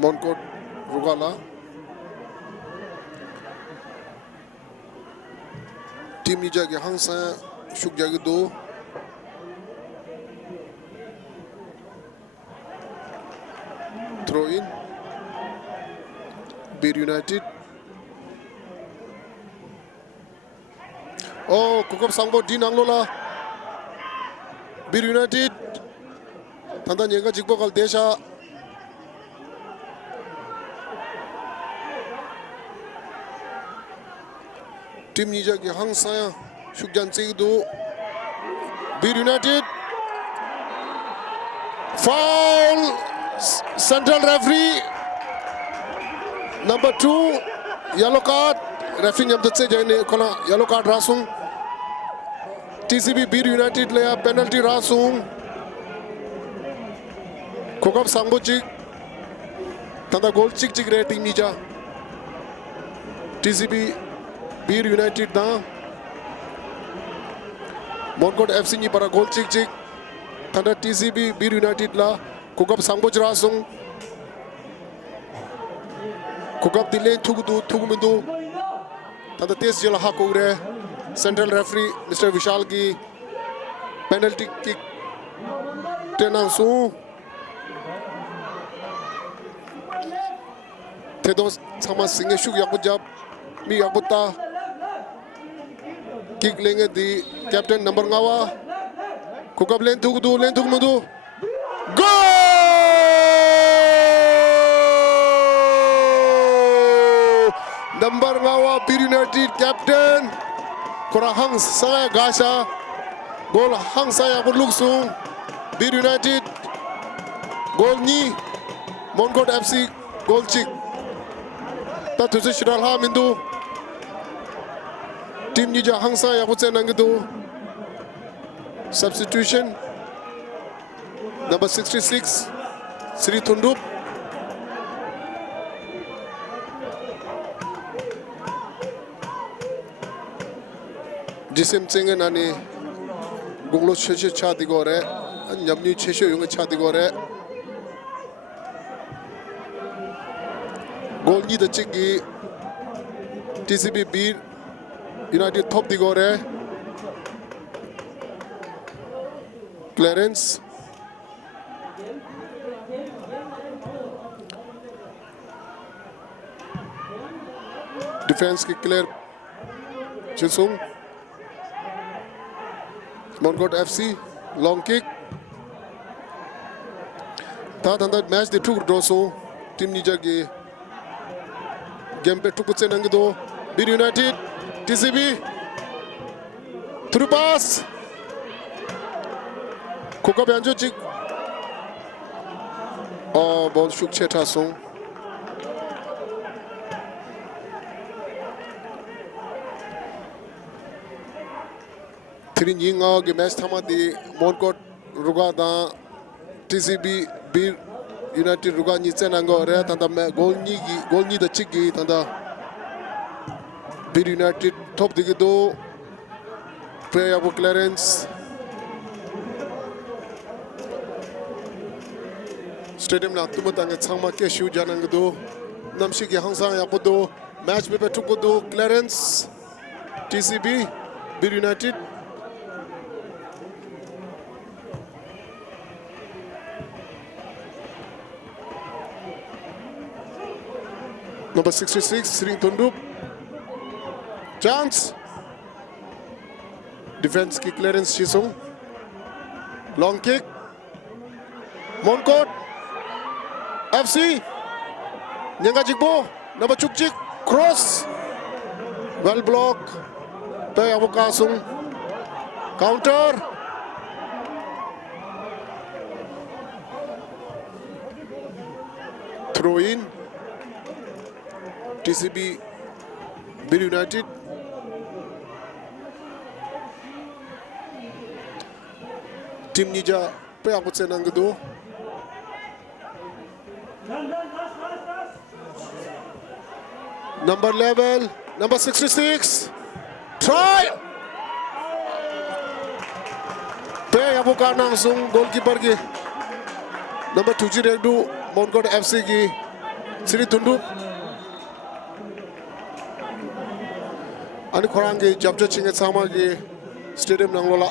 Monkot Rugala team ni jage hangsa shuk jage do throw in Bir United. Oh, Kukab Sangbo Din Anglola Bir United Tanda Nyega Jikbo Kal Desha Team Nija Ki Hang Saya Shukjan Sigdu Bir United foul. Central referee number 2 yellow card referee jab se jane kona yellow card rasung TCB Bir United le penalty rasung Kukab Sangbo chik tanda goal chik re team nija TCB Bir United da Monkot FC ni para goal chik tanda TCB Bir United la Kukab Sangbo Rasung Kukab Dile Tugumindu Tanda Tes Jala Hakure Central referee Mr. Vishal ki penalty kick Tenang Su Tedon sama singe shuk yakut jab mi yakuta kick lenge di captain number ngawa kukab len thuk mudu goal number ngawa Bir United captain kora hang saya gasha goal hang saya berluksung Bir United goal ni Monkot FC goal chik ta thusi shiral ha mindu team ni ja hang saya butse nangdu substitution number 66 Sri Thundup jisim chengen ani gunglo cheshe cha digore nyamni cheshe yung cha digore gol ni da chigi TCB Bir United top digore Clarence defense ki clear Chisung Monkot FC long kick ta match de tour doso team ni jage game pe tukutse nangdo Bir United TCB through pass Koka Banjo chik ball shuk cheta song Three yinga ge match thama di Monkot ruga da TCB Bir United ruga ni chenango re tanda goal ni da chigi tanda Bir United top digido play abu Clarence stadium na tumatang changma ke shu janangdo namshi ge hangsa yapodo match be petukodo Clarence TCB Bir United number 66 Sri Thundup chance defense ki Clarence Chisung long kick Monkot FC Nyanga Jigbo number Chukchik cross well block Pe Abukasung counter throw in TCB Bir United team nija pe akutse nangdo number level number 66 try pe abuka nangsung goalkeeper ki number 2 regdu Monkot FC ki Sri Thundup ani khorange jabja chinge sama ge stadium nanglola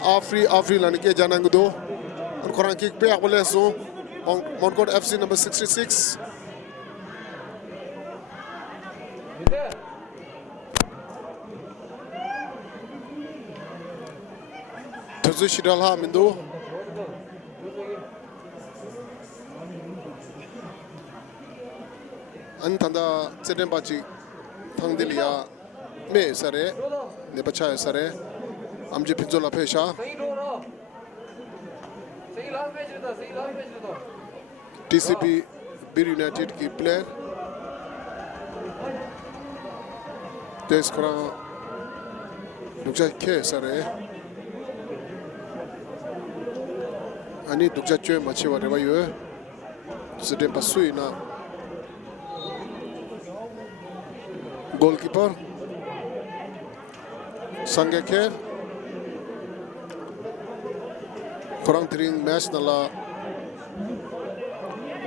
afri lani ke janangdo an khorang kick pe akole so Monkot FC number 66 Tuzu Shidalha Mindo an tanda stadium bachi thangdilia me sare ne bacha sare amje pinzola pesha TCB Bir United ki player des kora dukja ke sare ani dukja chwe mache wa rewa yo sede pasui na goalkeeper Sange Kher korang tring match nala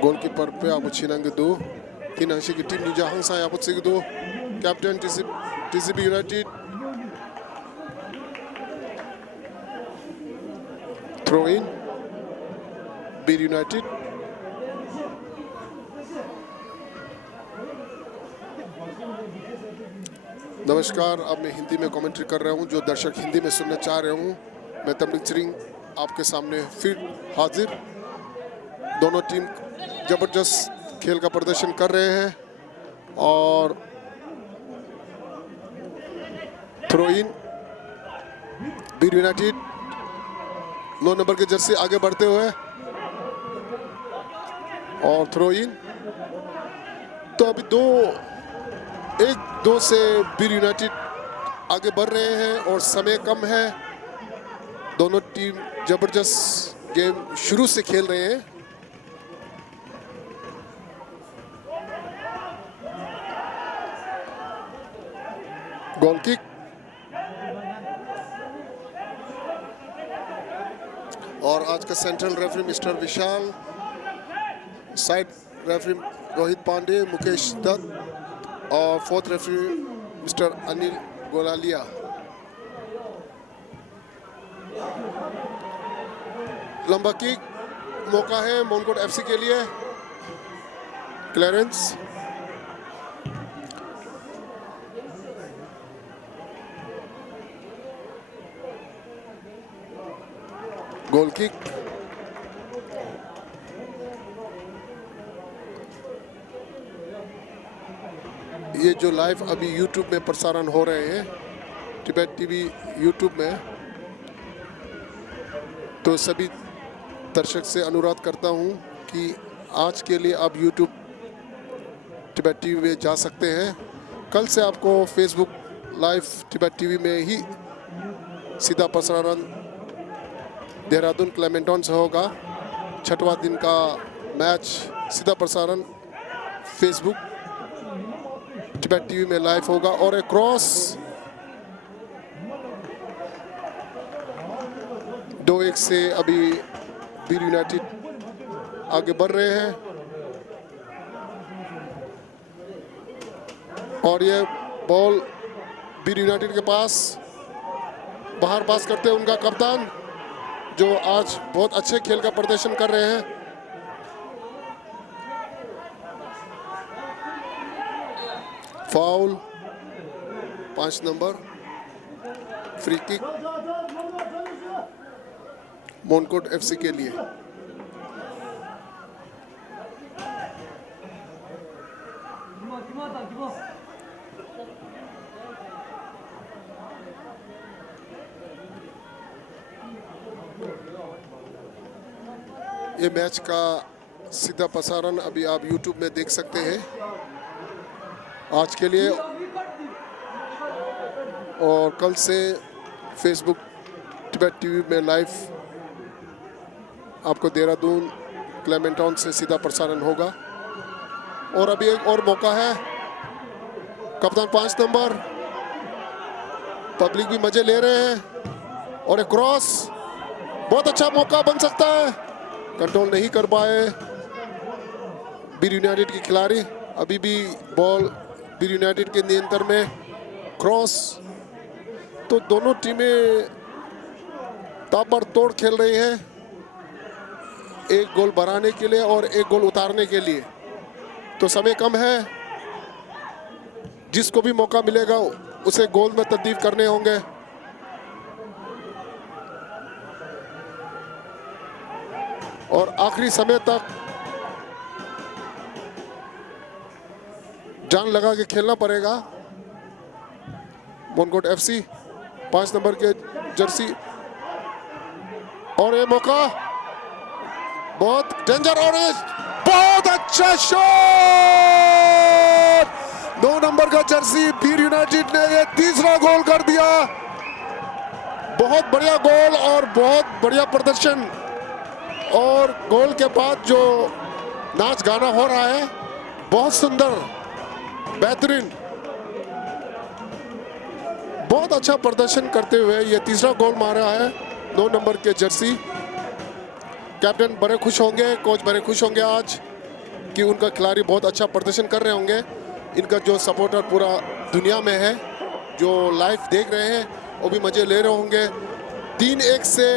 goalkeeper pe abu chinangdu tinangshi ki team nija hangsa abu chigdu captain TCB United throw in Bir United नमस्कार, अब मैं हिंदी में commentary कर रहा हूं। जो दर्शक हिंदी में सुनना चाह रहे हूं, मैं तमलिक सिंह आपके सामने फिर हाजिर। दोनों टीम ज़बरदस्त खेल का प्रदर्शन कर रहे हैं और throw in Bir United 9 number के जर्सी आगे बढ़ते हुए और थ्रो इन। तो अभी 1-2 से बीर यूनाइटेड आगे बढ़ रहे हैं और समय कम है। दोनों टीम जबरदस्त गेम शुरू से खेल रहे हैं। गोल किक और आज का सेंट्रल रेफरी मिस्टर विशाल, साइड रेफरी रोहित पांडे, मुकेश दत्त और फोर्थ रेफरी मिस्टर अनिल गोलालिया। लंबा किक मौका है मोनकोट एफसी के लिए। Clearance goal kick. ये जो लाइव अभी यूट्यूब में प्रसारण हो रहे हैं, तिब्बत टीवी यूट्यूब में, तो सभी दर्शक से अनुरोध करता हूं कि आज के लिए आप यूट्यूब तिब्बत टीवी में जा सकते हैं। कल से आपको फेसबुक लाइव तिब्बत टीवी में ही सीधा प्रसारण देहरादून क्लेमेंटॉन से होगा। 6वां दिन का मैच सीधा प्रसारण फेसबुक तिब्बत टीवी में लाइव होगा। और एक क्रॉस 2-1 से अभी बीर यूनाइटेड आगे बढ़ रहे हैं। और ये बॉल बीर यूनाइटेड के पास, बाहर पास करते हैं उनका कप्तान, जो आज बहुत अच्छे खेल का प्रदर्शन कर रहे हैं। Foul 5 number, free kick मोनकोट FC के लिए। ये मैच का सीधा प्रसारण अभी आप YouTube में देख सकते हैं आज के लिए, और कल से फेसबुक तिब्बत टीवी में लाइव आपको देहरादून क्लेमेंटॉन से सीधा प्रसारण होगा। और अभी एक और मौका है, कप्तान 5 नंबर, पब्लिक भी मजे ले रहे हैं। और एक क्रॉस, बहुत अच्छा मौका बन सकता है, कंट्रोल नहीं कर पाए बीर यूनाइटेड के खिलाड़ी। अभी भी बॉल बीर यूनाइटेड के नियंत्रण में। क्रॉस, तो दोनों टीमें ताबड़तोड़ खेल रही हैं, एक गोल बढ़ाने के लिए और एक गोल उतारने के लिए। तो समय कम है, जिसको भी मौका मिलेगा उसे गोल में तब्दील करने होंगे। और आखिरी समय तक जान लगा के खेलना पड़ेगा मोनकोट एफसी 5 नंबर के जर्सी। और ये मौका बहुत डेंजर, और बहुत अच्छा शॉट 9 नंबर का जर्सी बीर यूनाइटेड ने ये तीसरा गोल कर दिया। बहुत बढ़िया गोल और बहुत बढ़िया प्रदर्शन। और गोल के बाद जो नाच गाना हो रहा है, बहुत सुंदर, बेहतरीन, बहुत अच्छा प्रदर्शन करते हुए ये तीसरा गोल मारा है 9 नंबर के जर्सी। कैप्टन बड़े खुश होंगे, कोच बड़े खुश होंगे आज कि उनका खिलाड़ी बहुत अच्छा प्रदर्शन कर रहे होंगे। इनका जो सपोर्टर पूरा दुनिया में है, जो लाइव देख रहे हैं, वो भी मजे ले रहे होंगे। 3-1 से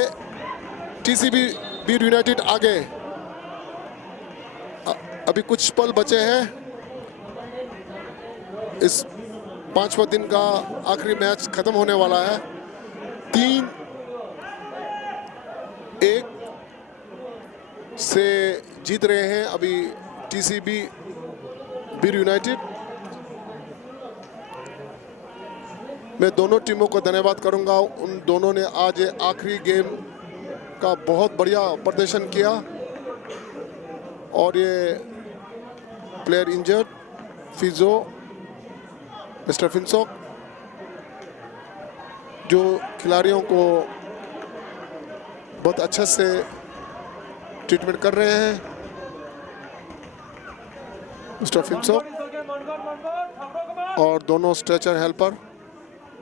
टीसीबी बीर यूनाइटेड आगे। अभी कुछ पल बचे हैं इस पांचवा दिन का आखिरी मैच खत्म होने वाला है। 3-1 से जीत रहे हैं अभी टीसीबी बीर यूनाइटेड। मैं दोनों टीमों को धन्यवाद करूंगा, उन दोनों ने आज आखिरी गेम का बहुत बढ़िया प्रदर्शन किया। और ये प्लेयर इंजर्ड फिजो मिस्टर फिंसॉक जो खिलाड़ियों को बहुत अच्छे से ट्रीटमेंट कर रहे हैं। मिस्टर फिंसॉक और दोनों स्ट्रेचर हेल्पर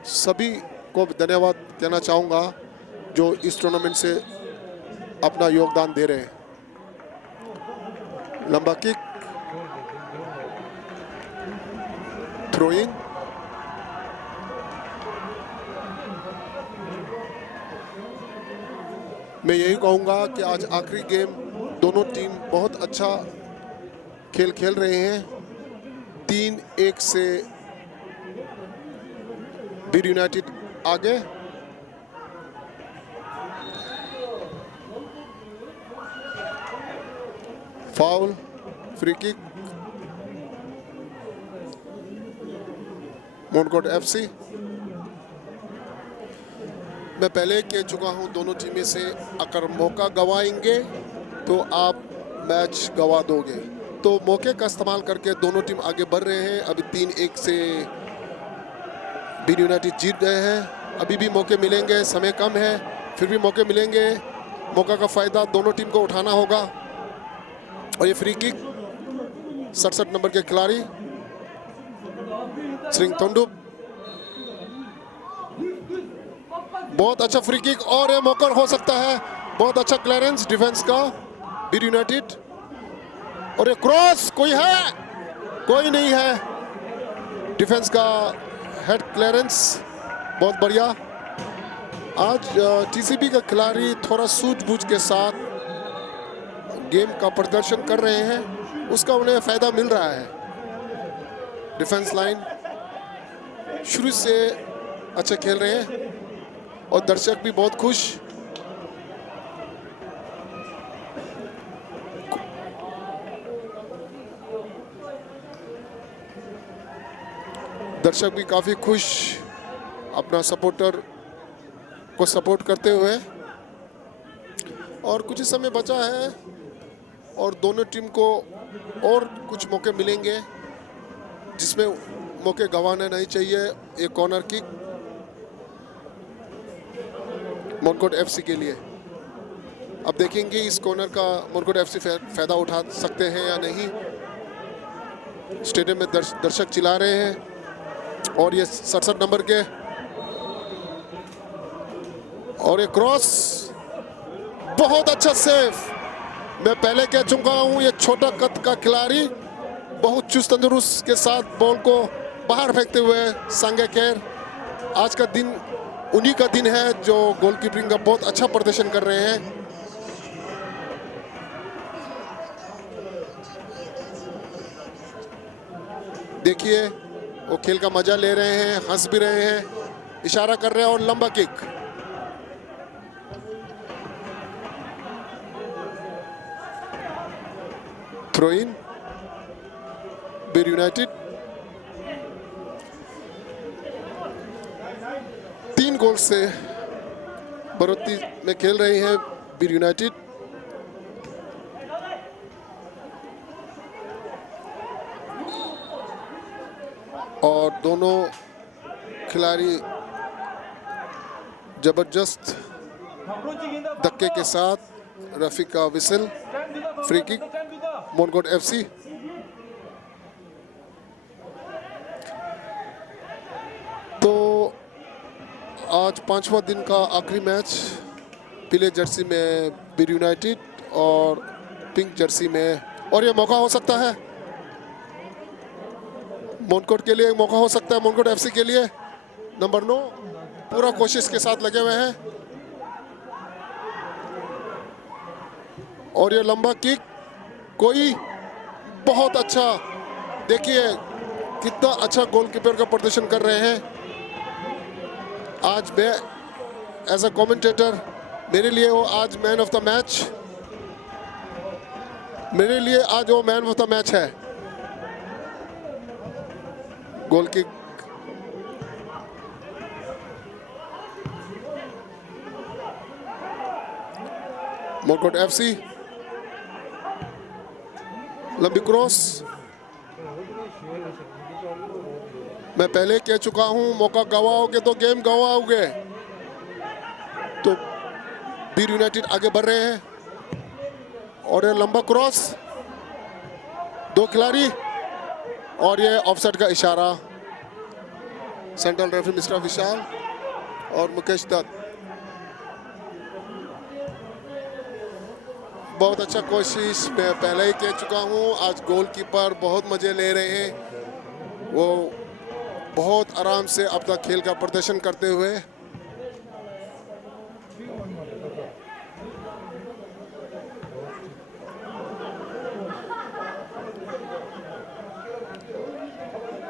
सभी को धन्यवाद कहना चाहूँगा जो इस टूर्नामेंट से अपना योगदान दे रहे हैं। लंबा किक, थ्रोइंग, मैं यही कहूँगा कि आज आखिरी गेम दोनों टीम बहुत अच्छा खेल खेल रहे हैं। 3-1 से बीर यूनाइटेड आगे। Foul, free kick, मोनकोट FC. मैं पहले कह चुका हूं दोनों टीमें से अगर मौका गवाएंगे तो आप मैच गवा दोगे। तो मौके का इस्तेमाल करके दोनों टीम आगे बढ़ रहे हैं। अभी 3-1 से बीर यूनाइटेड जीत गए हैं। अभी भी मौके मिलेंगे, समय कम है, फिर भी मौके मिलेंगे। मौका का फ़ायदा दोनों टीम को उठाना होगा। और ये फ्री किक 67 नंबर के खिलाड़ी श्रिंग तोंडुप, बहुत अच्छा फ्री किक और ये मौका हो सकता है। बहुत अच्छा क्लियरेंस डिफेंस का बीर यूनाइटेड। और ये क्रॉस, कोई है? कोई नहीं है। डिफेंस का हेड क्लियरेंस बहुत बढ़िया। आज टीसीबी का खिलाड़ी थोड़ा सूझबूझ के साथ गेम का प्रदर्शन कर रहे हैं, उसका उन्हें फायदा मिल रहा है। डिफेंस लाइन शुरू से अच्छा खेल रहे हैं और दर्शक भी बहुत खुश। दर्शक भी काफ़ी खुश अपना सपोर्टर को सपोर्ट करते हुए। और कुछ ही समय बचा है और दोनों टीम को और कुछ मौके मिलेंगे जिसमें मौके गंवाना नहीं चाहिए। एक कॉर्नर किक मोनकोट एफसी के लिए। अब देखेंगे इस कॉर्नर का मोनकोट एफसी फायदा उठा सकते हैं या नहीं। स्टेडियम में दर्शक चिल्ला रहे हैं। और ये 67 नंबर के और ये क्रॉस, बहुत अच्छा सेव। मैं पहले कह चुका हूं ये छोटा कद का खिलाड़ी बहुत चुस्त तंदुरुस्त के साथ बॉल को बाहर फेंकते हुए संगे खेर। आज का दिन उन्हीं का दिन है जो गोलकीपिंग का बहुत अच्छा प्रदर्शन कर रहे हैं। देखिए वो खेल का मजा ले रहे हैं, हंस भी रहे हैं, इशारा कर रहे हैं। और लंबा kick, throw in Bir United. 3 goal से बढ़ोतरी में खेल रहे हैं बीर यूनाइटेड। और दोनों खिलाड़ी जबरदस्त धक्के के साथ। रफीक का विसल, फ्री किक मोनकोट एफसी। तो आज 5वां दिन का आखिरी मैच पीले जर्सी में बीर यूनाइटेड और पिंक जर्सी में। और ये मौका हो सकता है मोनकोट के लिए, एक मौका हो सकता है मोनकोट एफसी के लिए। नंबर 9 पूरा कोशिश के साथ लगे हुए हैं। और ये लंबा किक, कोई बहुत अच्छा। देखिए कितना अच्छा गोलकीपर का प्रदर्शन कर रहे हैं। आज मैं एज अ कमेंटेटर, मेरे लिए वो आज मैन ऑफ द मैच, मेरे लिए आज वो मैन ऑफ द मैच है। गोल किक, मोरकोट एफसी, लंबी क्रॉस। मैं पहले कह चुका हूं, मौका गवाओगे तो गेम गवाओगे। तो बीर यूनाइटेड आगे बढ़ रहे हैं और ये लंबा क्रॉस, 2 खिलाड़ी और ये ऑफसाइड का इशारा। सेंट्रल रेफरी मिस्टर विशाल और मुकेश दत्त। बहुत अच्छा कोशिश, मैं पहले ही कह चुका हूं, आज गोलकीपर बहुत मजे ले रहे हैं। वो बहुत आराम से अपना खेल का प्रदर्शन करते हुए।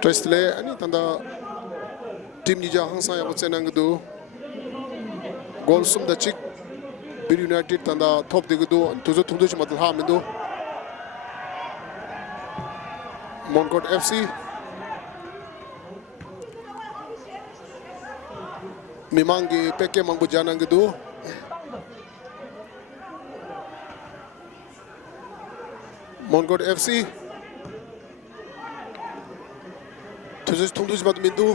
ट्रेस्टले अनि तंदा टीम निजा हंसा या बच्चे नंगदू गोल सुम द चिक बीर यूनाइटेड तंदा थोप दिगदू तुझो तुझो मतलब हाँ मिंदू मोनकोट एफसी मिमांगी पेके मंगबू जानंगदू मोनकोट एफसी तुझो तुझो मतलब मिंदू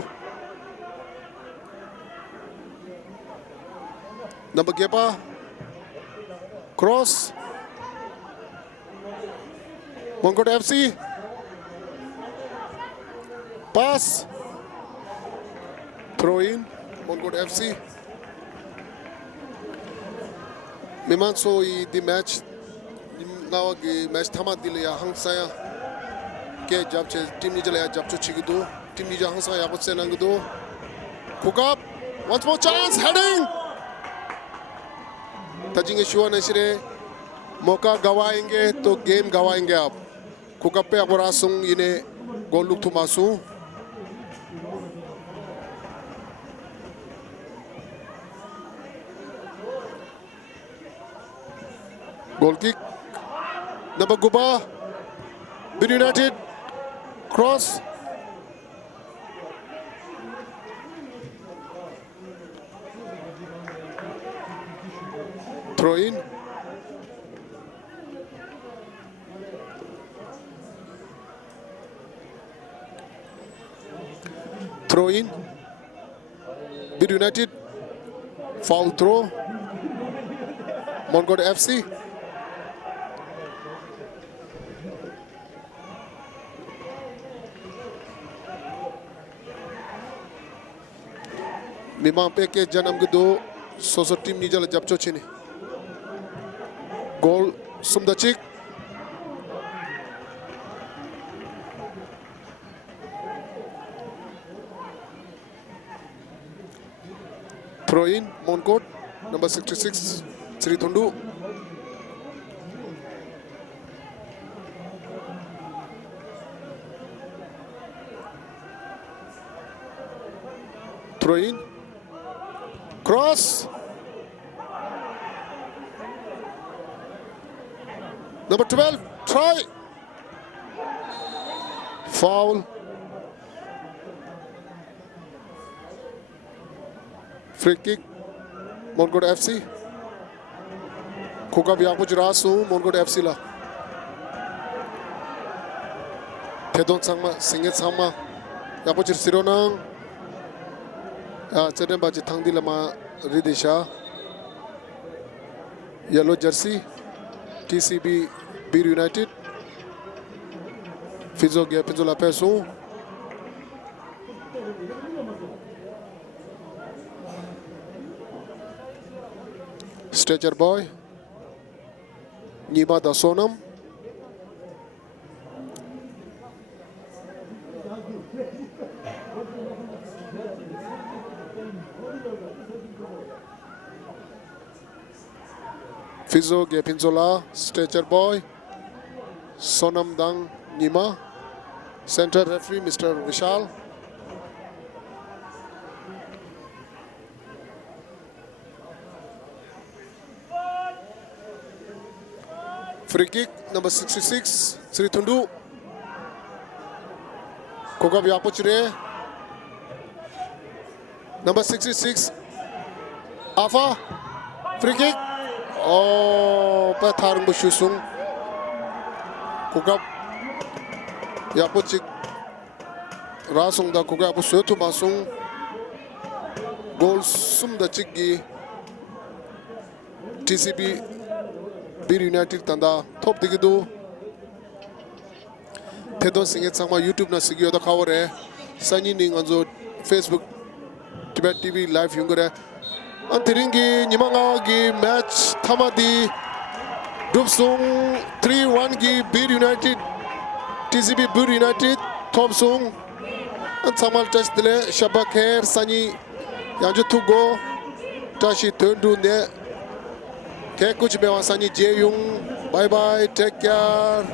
नंबर गेपा cross Monkot FC pass throw in मोनकोट FC मिमांसो दी मैच नावगी मैच थमा दिलिया हंसाया के जब चे टीम निजले जब चो चिगदो टीम निजा हंसा या बच्चे नंगदो कुकअप वंस मोर चांस हेडिंग तजिंगे शुआ नशरे मौका गवाएंगे तो गेम गवाएंगे। आप कुकअप पे अगर आसुंग इन्हें गोल लुक थुमासू गोल किक नंबर गुबा Bir united cross throw in throw in Bir united foul throw Monkot FC मिमा पे के जन्म के 2 सोसो टीम निजल जब चोचिनी गोल सुमदचिक throw in Monkot number 66 Shri थुंडू throw in cross number 12 try foul free kick मोनकोट FC खुका भी कुछ रासू मोनकोट एफसी ला 태동 상마 싱겟 상마 야포치 시로낭 야 제덴바지 탕딜라마 리디샤 येलो जर्सी TCB बीर यूनाइटेड फिजो गया पिंजोला पैसों स्ट्रेचर बॉय नीमा दा सोनम फिजो गया पिंजोला स्ट्रेचर बॉय सोनम दंग नीमा Center referee Mr. Vishal. Free kick number 66 Sri Thundu. Kogab Yapuchire. Number 66 Afa. Free kick. Oh, Patharung Bushusung. Kogab Yapuchik Rasung da Kogab Sutu Basung. Goal Sum da Chigi. TCB Bir United Tanda top digidu. Tedo Singet Sangma YouTube na Sigio da Kaware. Sani Ning Anzo Facebook Tibet TV live Yungare. Antiringi Nimanga gi match Thamadi Dubsung 3-1 gi Bir United TCB Bir United top sung and Samal touch dile Shabak Hair Sani Yanju to go Tashi turn to ne Ke kuch bewa Sani Jeyung bye bye take care.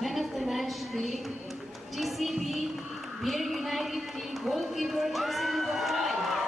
Man of the match team, TCB Bir United team goalkeeper jersey number 5.